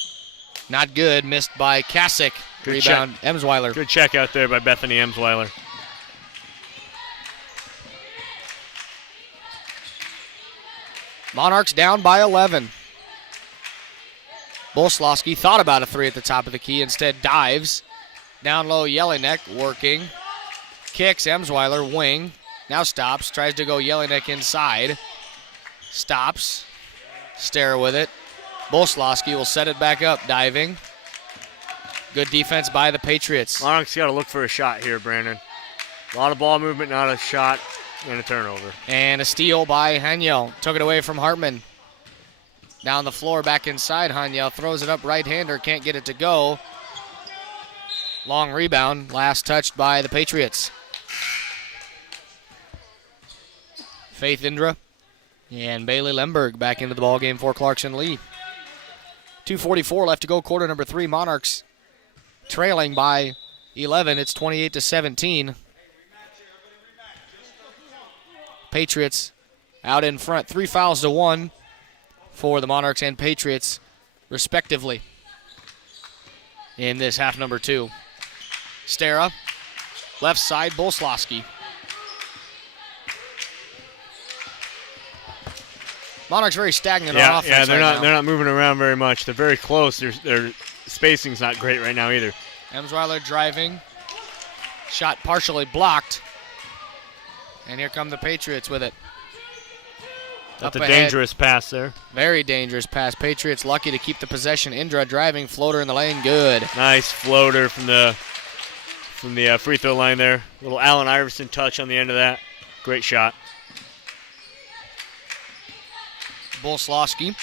Not good. Missed by Kasich. Good Rebound, Emsweiler. Good check out there by Bethany Emsweiler. Monarchs down by 11. Boslowski thought about a 3 at the top of the key. Instead dives. Down low, Jelinek working. Kicks, Emsweiler, wing. Now stops. Tries to go Jelinek inside. Stops. Stare with it. Boslowski will set it back up, diving. Good defense by the Patriots. Monarchs got to look for a shot here, Brandon. A lot of ball movement, not a shot, and a turnover. And a steal by Haniel. Took it away from Hartman. Down the floor, back inside. Haniel throws it up right-hander. Can't get it to go. Long rebound. Last touched by the Patriots. Faith Indra and Bailey Lemberg back into the ballgame for Clarkson-Leigh. 2:44 left to go, quarter number 3. Monarchs trailing by 11. It's 28-17. Patriots out in front. 3 fouls to 1 for the Monarchs and Patriots, respectively, in this half number 2. Stara, left side, Boslowski. Monarchs very stagnant on Yeah, offense they're right not they're not moving around very much. They're very close. Their spacing's not great right now either. Emsweiler driving. Shot partially blocked. And here come the Patriots with it. That's Up a ahead. dangerous pass there. Very dangerous pass. Patriots lucky to keep the possession. Indra driving, floater in the lane, good. Nice floater from the free throw line there. Little Allen Iverson touch on the end of that. Great shot. Bolslawski.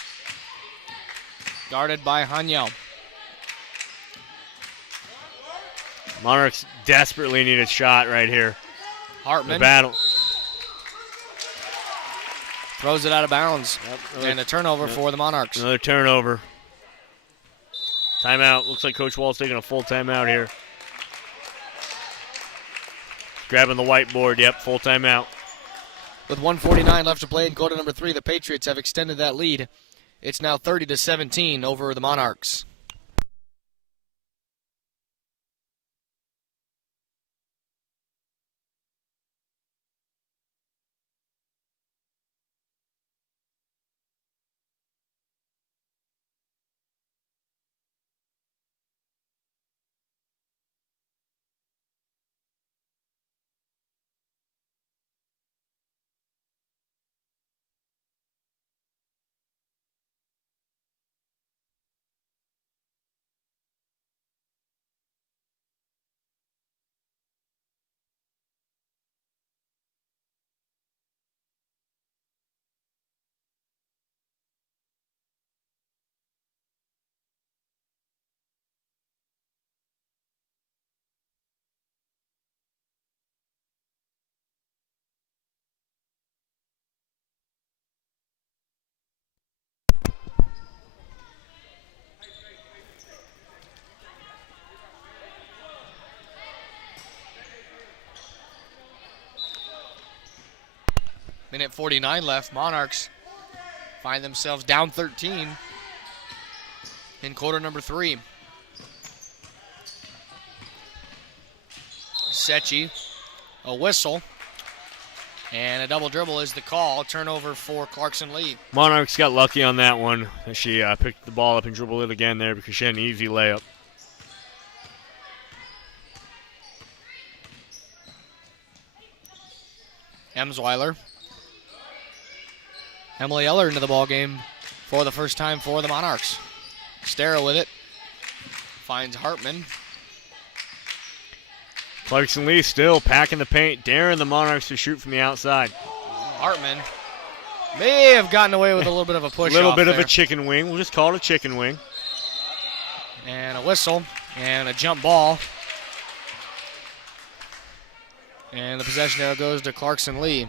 Guarded by Hanyel. Monarchs desperately need a shot right here. The Hartman battle. throws it out of bounds. Yep, And a turnover for the Monarchs. Another turnover. Timeout. Looks like Coach Wall's taking a full timeout here. Grabbing the whiteboard. Yep, full timeout. With 1:49 left to play in quarter number 3, the Patriots have extended that lead. It's now 30-17 over the Monarchs. Minute 49 left. Monarchs find themselves down 13 in quarter number 3. Secchi, a whistle, and a double dribble is the call. Turnover for Clarkson-Leigh. Monarchs got lucky on that one. She picked the ball up and dribbled it again there because she had an easy layup. Emsweiler. Emily Eller into the ball game for the first time for the Monarchs. Stara with it. Finds Hartman. Clarkson-Leigh still packing the paint, daring the Monarchs to shoot from the outside. Hartman may have gotten away with a little bit of a push. A little bit there. of a chicken wing. We'll just call it a chicken wing. And a whistle and a jump ball. And the possession arrow goes to Clarkson-Leigh.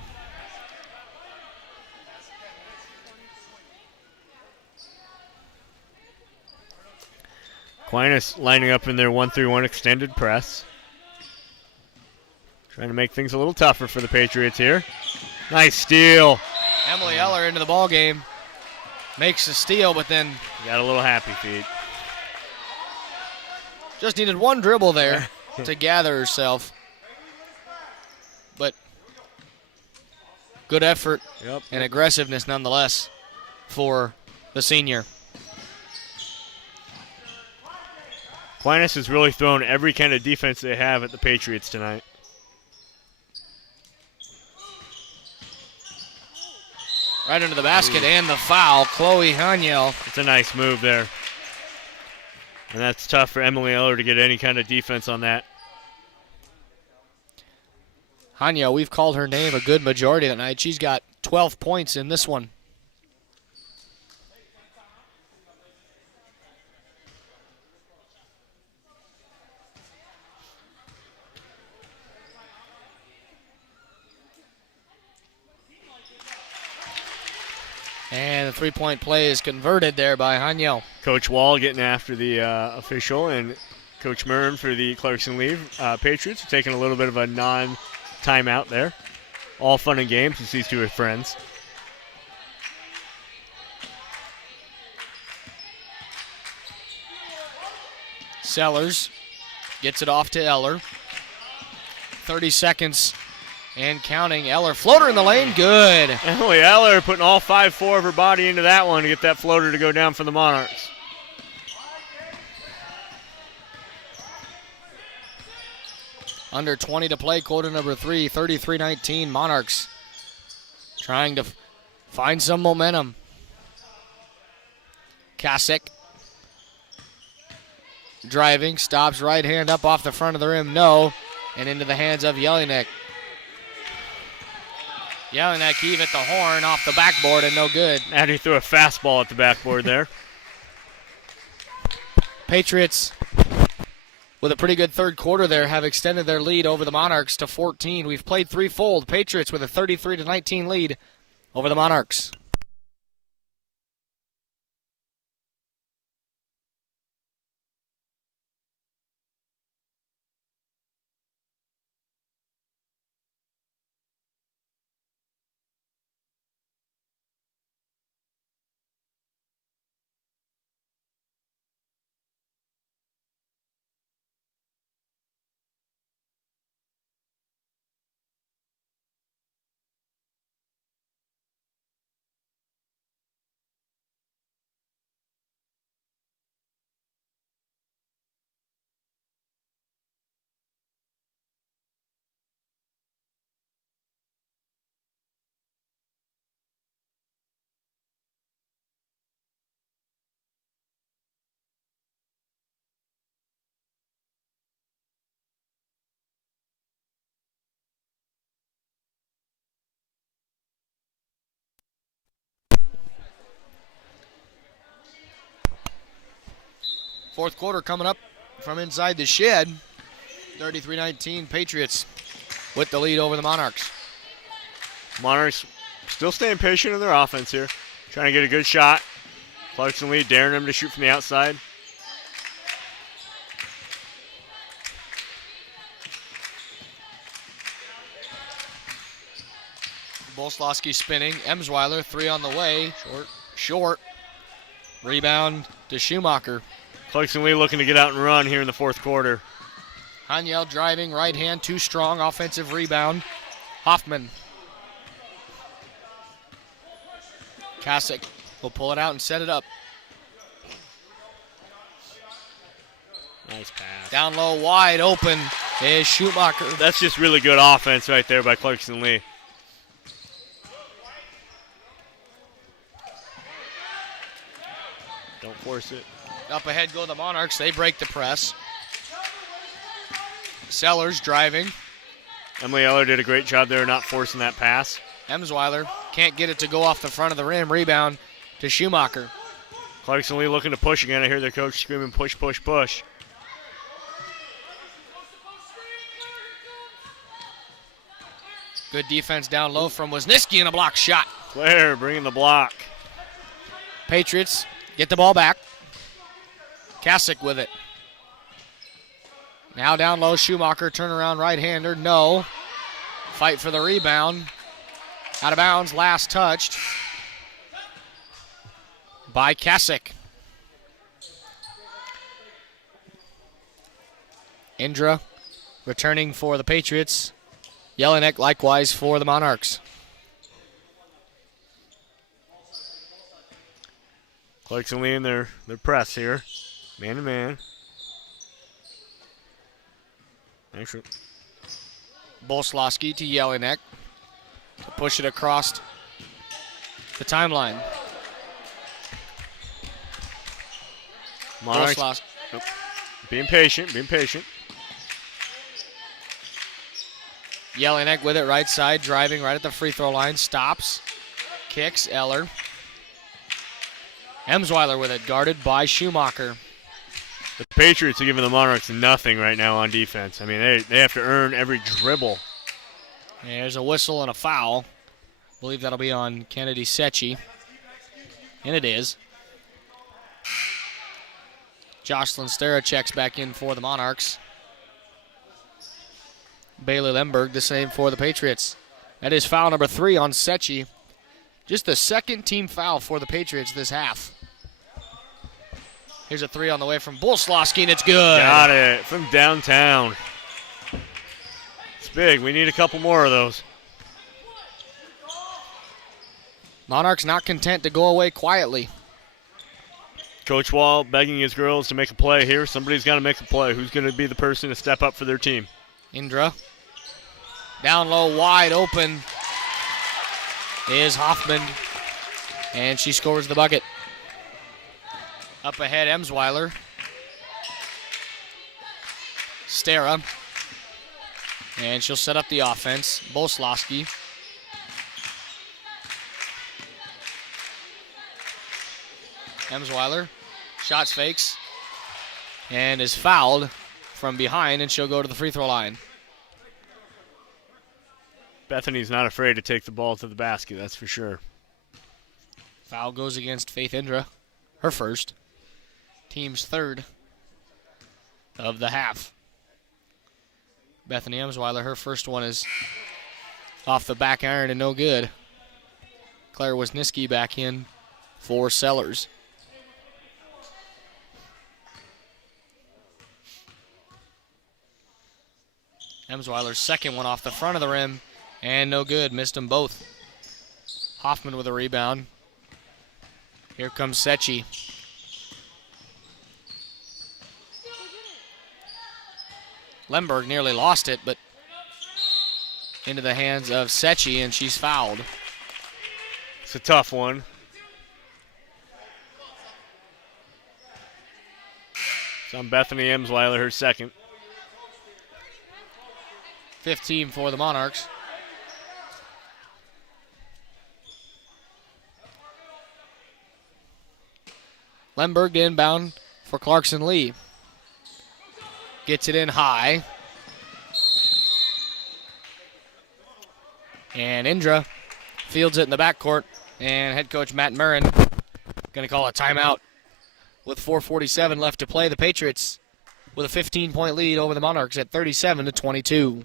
Aquinas lining up in their 1-3-1 extended press. Trying to make things a little tougher for the Patriots here. Nice steal. Emily Eller into the ball game. Makes the steal, but then Got a little happy feet. just needed one dribble there to gather herself. But good effort and aggressiveness nonetheless for the senior. Aquinas has really thrown every kind of defense they have at the Patriots tonight. Right into the basket and the foul. Chloe Hanyel. It's a nice move there. And that's tough for Emily Eller to get any kind of defense on that. Hanyel, we've called her name a good majority of the night. She's got 12 points in this one. And the three-point play is converted there by Hanyel. Coach Wall getting after the official, and Coach Murren for the Clarkson-Leigh Patriots are taking a little bit of a non-timeout there. All fun and games since these two are friends. Sellers gets it off to Eller. 30 seconds and counting. Eller, floater in the lane, good. Emily Eller putting all 5-4 of her body into that one to get that floater to go down for the Monarchs. Under 20 to play, quarter number 3, 33-19. Monarchs trying to find some momentum. Kasich driving, stops, right hand up off the front of the rim, no, and into the hands of Jelinek. Jelinek heave at the horn off the backboard and no good. And he threw a fastball at the backboard there. Patriots, with a pretty good third quarter there, have extended their lead over the Monarchs to 14. We've played threefold. Patriots with a 33-19 lead over the Monarchs. Fourth quarter coming up from inside the shed. 33-19 Patriots with the lead over the Monarchs. Monarchs still staying patient in their offense here. Trying to get a good shot. Clarkson-Leigh daring them to shoot from the outside. Bolslowski spinning. Emsweiler, three on the way. Short. Rebound to Schumacher. Clarkson-Leigh looking to get out and run here in the fourth quarter. Haniel driving, right hand, too strong, offensive rebound. Hoffman. Kasich will pull it out and set it up. Nice pass. Down low, wide open is Schumacher. That's just really good offense right there by Clarkson-Leigh. Don't force it. Up ahead go the Monarchs. They break the press. Sellers driving. Emily Eller did a great job there not forcing that pass. Emsweiler can't get it to go off the front of the rim. Rebound to Schumacher. Clarkson-Leigh looking to push again. I hear their coach screaming, push, push, push. Good defense down low from Wisniewski and a block shot. Claire bringing the block. Patriots get the ball back. Kasich with it. Now down low, Schumacher, turnaround right-hander, no. Fight for the rebound. Out of bounds, last touched by Kasich. Indra returning for the Patriots. Jelinek likewise for the Monarchs. Clarkson-Leigh in their press here. Man to man. Actually. Bolslowski to Jelinek to push it across the timeline. Monarchs. Oh, being patient, being patient. Jelinek with it right side, driving right at the free throw line, stops, kicks, Eller. Emsweiler with it, guarded by Schumacher. The Patriots are giving the Monarchs nothing right now on defense. I mean, they have to earn every dribble. And there's a whistle and a foul. I believe that'll be on Kennedy Secchi. And it is. Jocelyn Stera checks back in for the Monarchs. Bailey Lemberg the same for the Patriots. That is foul number 3 on Secchi. Just the second team foul for the Patriots this half. Here's a 3 on the way from Bolslowski, and it's good. Got it from downtown. It's big. We need a couple more of those. Monarchs not content to go away quietly. Coach Wall begging his girls to make a play here. Somebody's got to make a play. Who's going to be the person to step up for their team? Indra. Down low, wide open is Hoffman. And she scores the bucket. Up ahead, Emsweiler. Stara. And she'll set up the offense. Boslowski. Emsweiler. Shots fakes. And is fouled from behind, and she'll go to the free throw line. Bethany's not afraid to take the ball to the basket, that's for sure. Foul goes against Faith Indra. Her first. Team's third of the half. Bethany Emsweiler, her first one is off the back iron and no good. Claire Wisniewski back in for Sellers. Emsweiler's second one off the front of the rim and no good. Missed them both. Hoffman with a rebound. Here comes Sechi. Lemberg nearly lost it, but into the hands of Sechi, and she's fouled. It's a tough one. It's on Bethany Emsweiler, her second. 15 for the Monarchs. Lemberg inbound for Clarkson-Leigh. Gets it in high. And Indra fields it in the backcourt. And head coach Matt Murrin going to call a timeout with 4:47 left to play. The Patriots with a 15-point lead over the Monarchs at 37-22.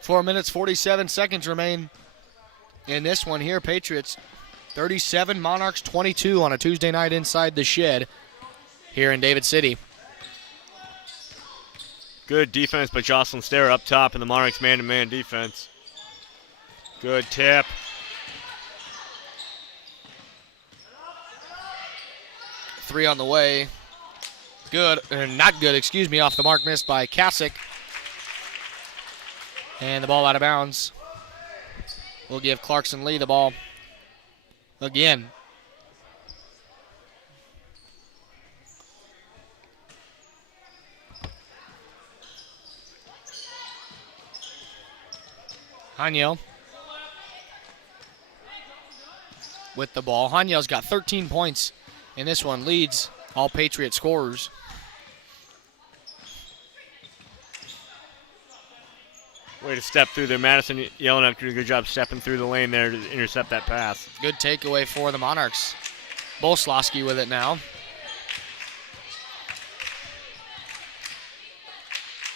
Four minutes, 47 seconds remain in this one here. Patriots 37, Monarchs 22 on a Tuesday night inside the shed here in David City. Good defense by Jocelyn Stara up top in the Monarchs man-to-man defense. Good tip. Three on the way. Good, not good, excuse me, off the mark, missed by Kasich. And the ball out of bounds. We'll give Clarkson-Leigh the ball again. Haniel with the ball. Haniel's got 13 points in this one, leads all Patriot scorers. Way to step through there. Madison Yellenuk did a good job stepping through the lane there to intercept that pass. Good takeaway for the Monarchs. Boslowski with it now.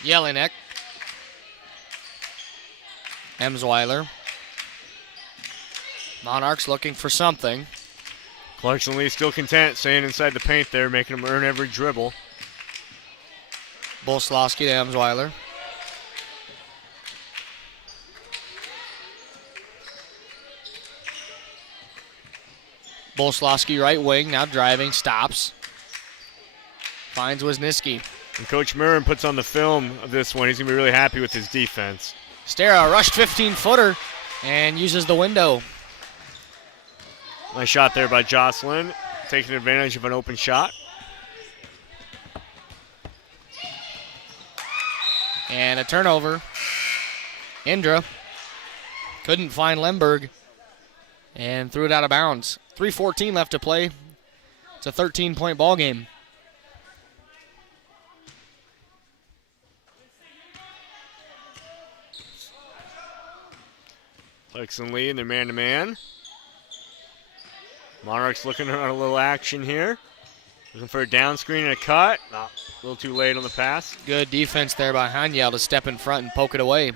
Jelinek. Emsweiler. Monarchs looking for something. Clarkson-Leigh still content, staying inside the paint there, making them earn every dribble. Boslowski to Emsweiler. Bolslawski right wing, now driving, stops. Finds Wisniewski. And Coach Murren puts on the film of this one. He's going to be really happy with his defense. Stara rushed 15-footer and uses the window. Nice shot there by Jocelyn, taking advantage of an open shot. And a turnover. Indra couldn't find Lemberg and threw it out of bounds. 3:14 left to play. It's a 13-point ball game. Clarkson-Leigh in their man-to-man. Monarchs looking at a little action here. Looking for a down screen and a cut. No, a little too late on the pass. Good defense there by Hanyel to step in front and poke it away.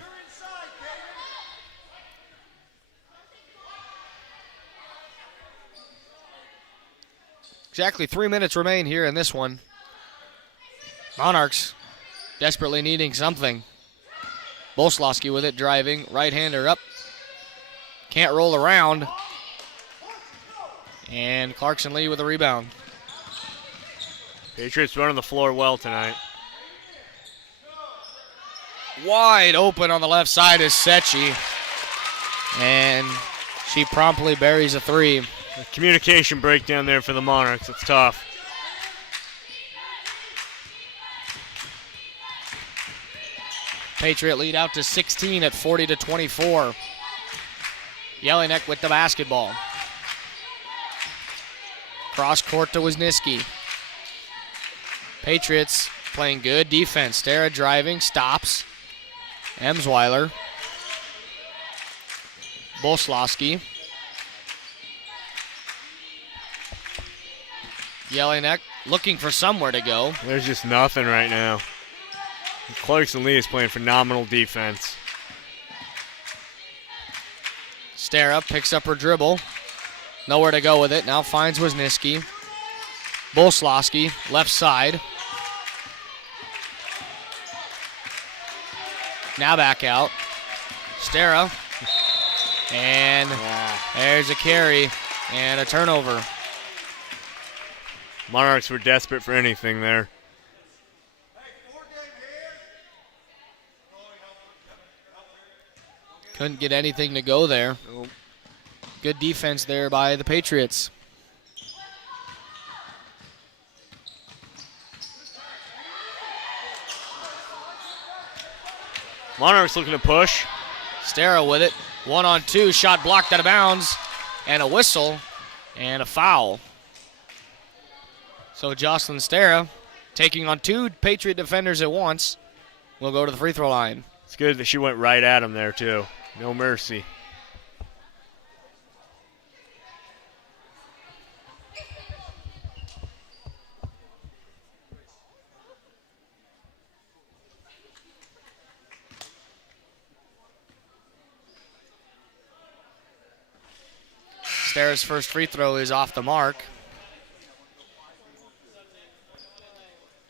Exactly 3 minutes remain here in this one. Monarchs desperately needing something. Bolslawski with it, driving. Right-hander up. Can't roll around. And Clarkson-Leigh with a rebound. Patriots running the floor well tonight. Wide open on the left side is Sechi. And she promptly buries a three. A communication breakdown there for the Monarchs. It's tough. Patriot lead out to 16 at 40-24. Jelinek with the basketball. Cross court to Wisniewski. Patriots playing good defense. Stara driving, stops. Emsweiler. Bolslawski. Jelinek looking for somewhere to go. There's just nothing right now. Clarkson-Leigh is playing phenomenal defense. Stara picks up her dribble. Nowhere to go with it. Now finds Wisniewski. Bolslawski, left side. Now back out. Stara. And there's a carry and a turnover. Monarchs were desperate for anything there. Couldn't get anything to go there. Good defense there by the Patriots. Monarchs looking to push. Stara with it. 1-on-2, shot blocked out of bounds. And a whistle and a foul. So Jocelyn Stara, taking on two Patriot defenders at once, will go to the free throw line. It's good that she went right at him there, too. No mercy. Stara's first free throw is off the mark.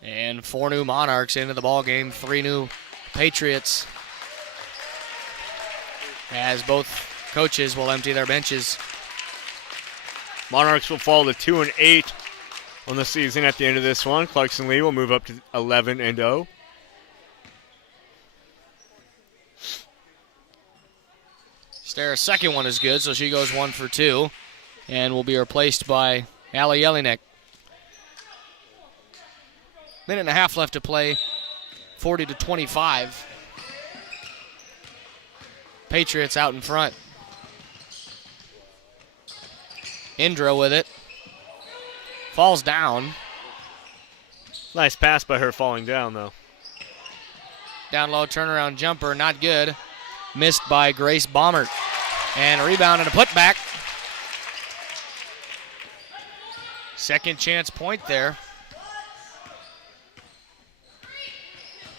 And 4 new Monarchs into the ball game, 3 new Patriots, as both coaches will empty their benches. Monarchs will fall to 2-8 on the season at the end of this one. Clarkson-Leigh will move up to 11-0. Stara's second one is good, so she goes 1 for 2 and will be replaced by Allie Jelinek. Minute and a half left to play, 40-25. Patriots out in front. Indra with it. Falls down. Nice pass by her falling down, though. Down low turnaround jumper, not good. Missed by Grace Baumert. And a rebound and a putback. Second chance point there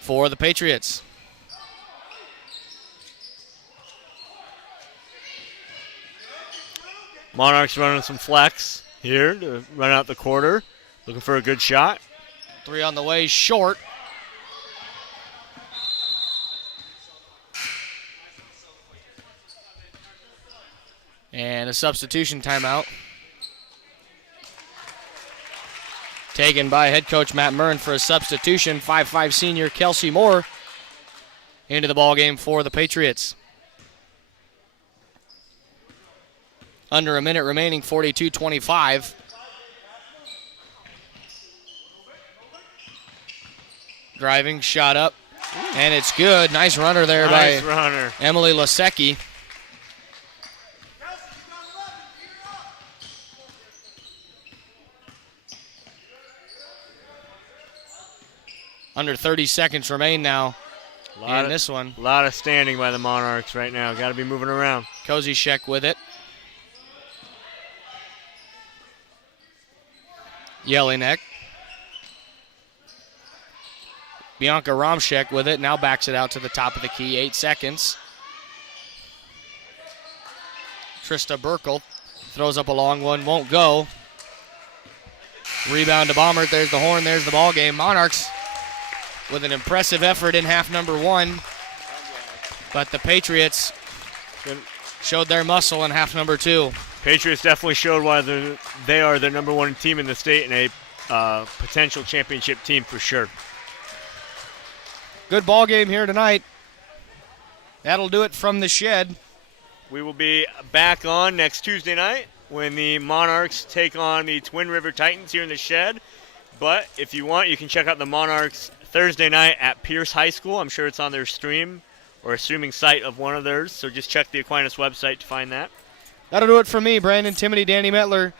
for the Patriots. Monarchs running some flex here to run out the quarter. Looking for a good shot. 3 on the way, short. And a substitution timeout. Taken by head coach Matt Murren for a substitution. 5'5" senior Kelsey Moore into the ball game for the Patriots. Under a minute remaining, 42-25. Driving, shot up, and it's good. Nice runner there by Emily Lasecki. Under 30 seconds remain now in this one. A lot of standing by the Monarchs right now. Got to be moving around. Koziszek with it. Jelinek. Bianca Romshek with it. Now backs it out to the top of the key. 8 seconds. Trista Burkle throws up a long one. Won't go. Rebound to Baumert. There's the horn. There's the ball game. Monarchs with an impressive effort in half number 1. But the Patriots showed their muscle in half number 2. Patriots definitely showed why they are the number 1 team in the state and a potential championship team for sure. Good ball game here tonight. That'll do it from the shed. We will be back on next Tuesday night when the Monarchs take on the Twin River Titans here in the shed. But if you want, you can check out the Monarchs Thursday night at Pierce High School. I'm sure it's on their stream or a streaming site of one of theirs. So just check the Aquinas website to find that. That'll do it for me, Brandon Timoney, Danny Metler,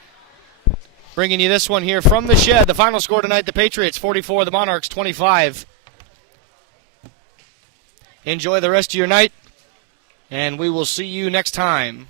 bringing you this one here from the shed. The final score tonight, the Patriots 44, the Monarchs 25. Enjoy the rest of your night, and we will see you next time.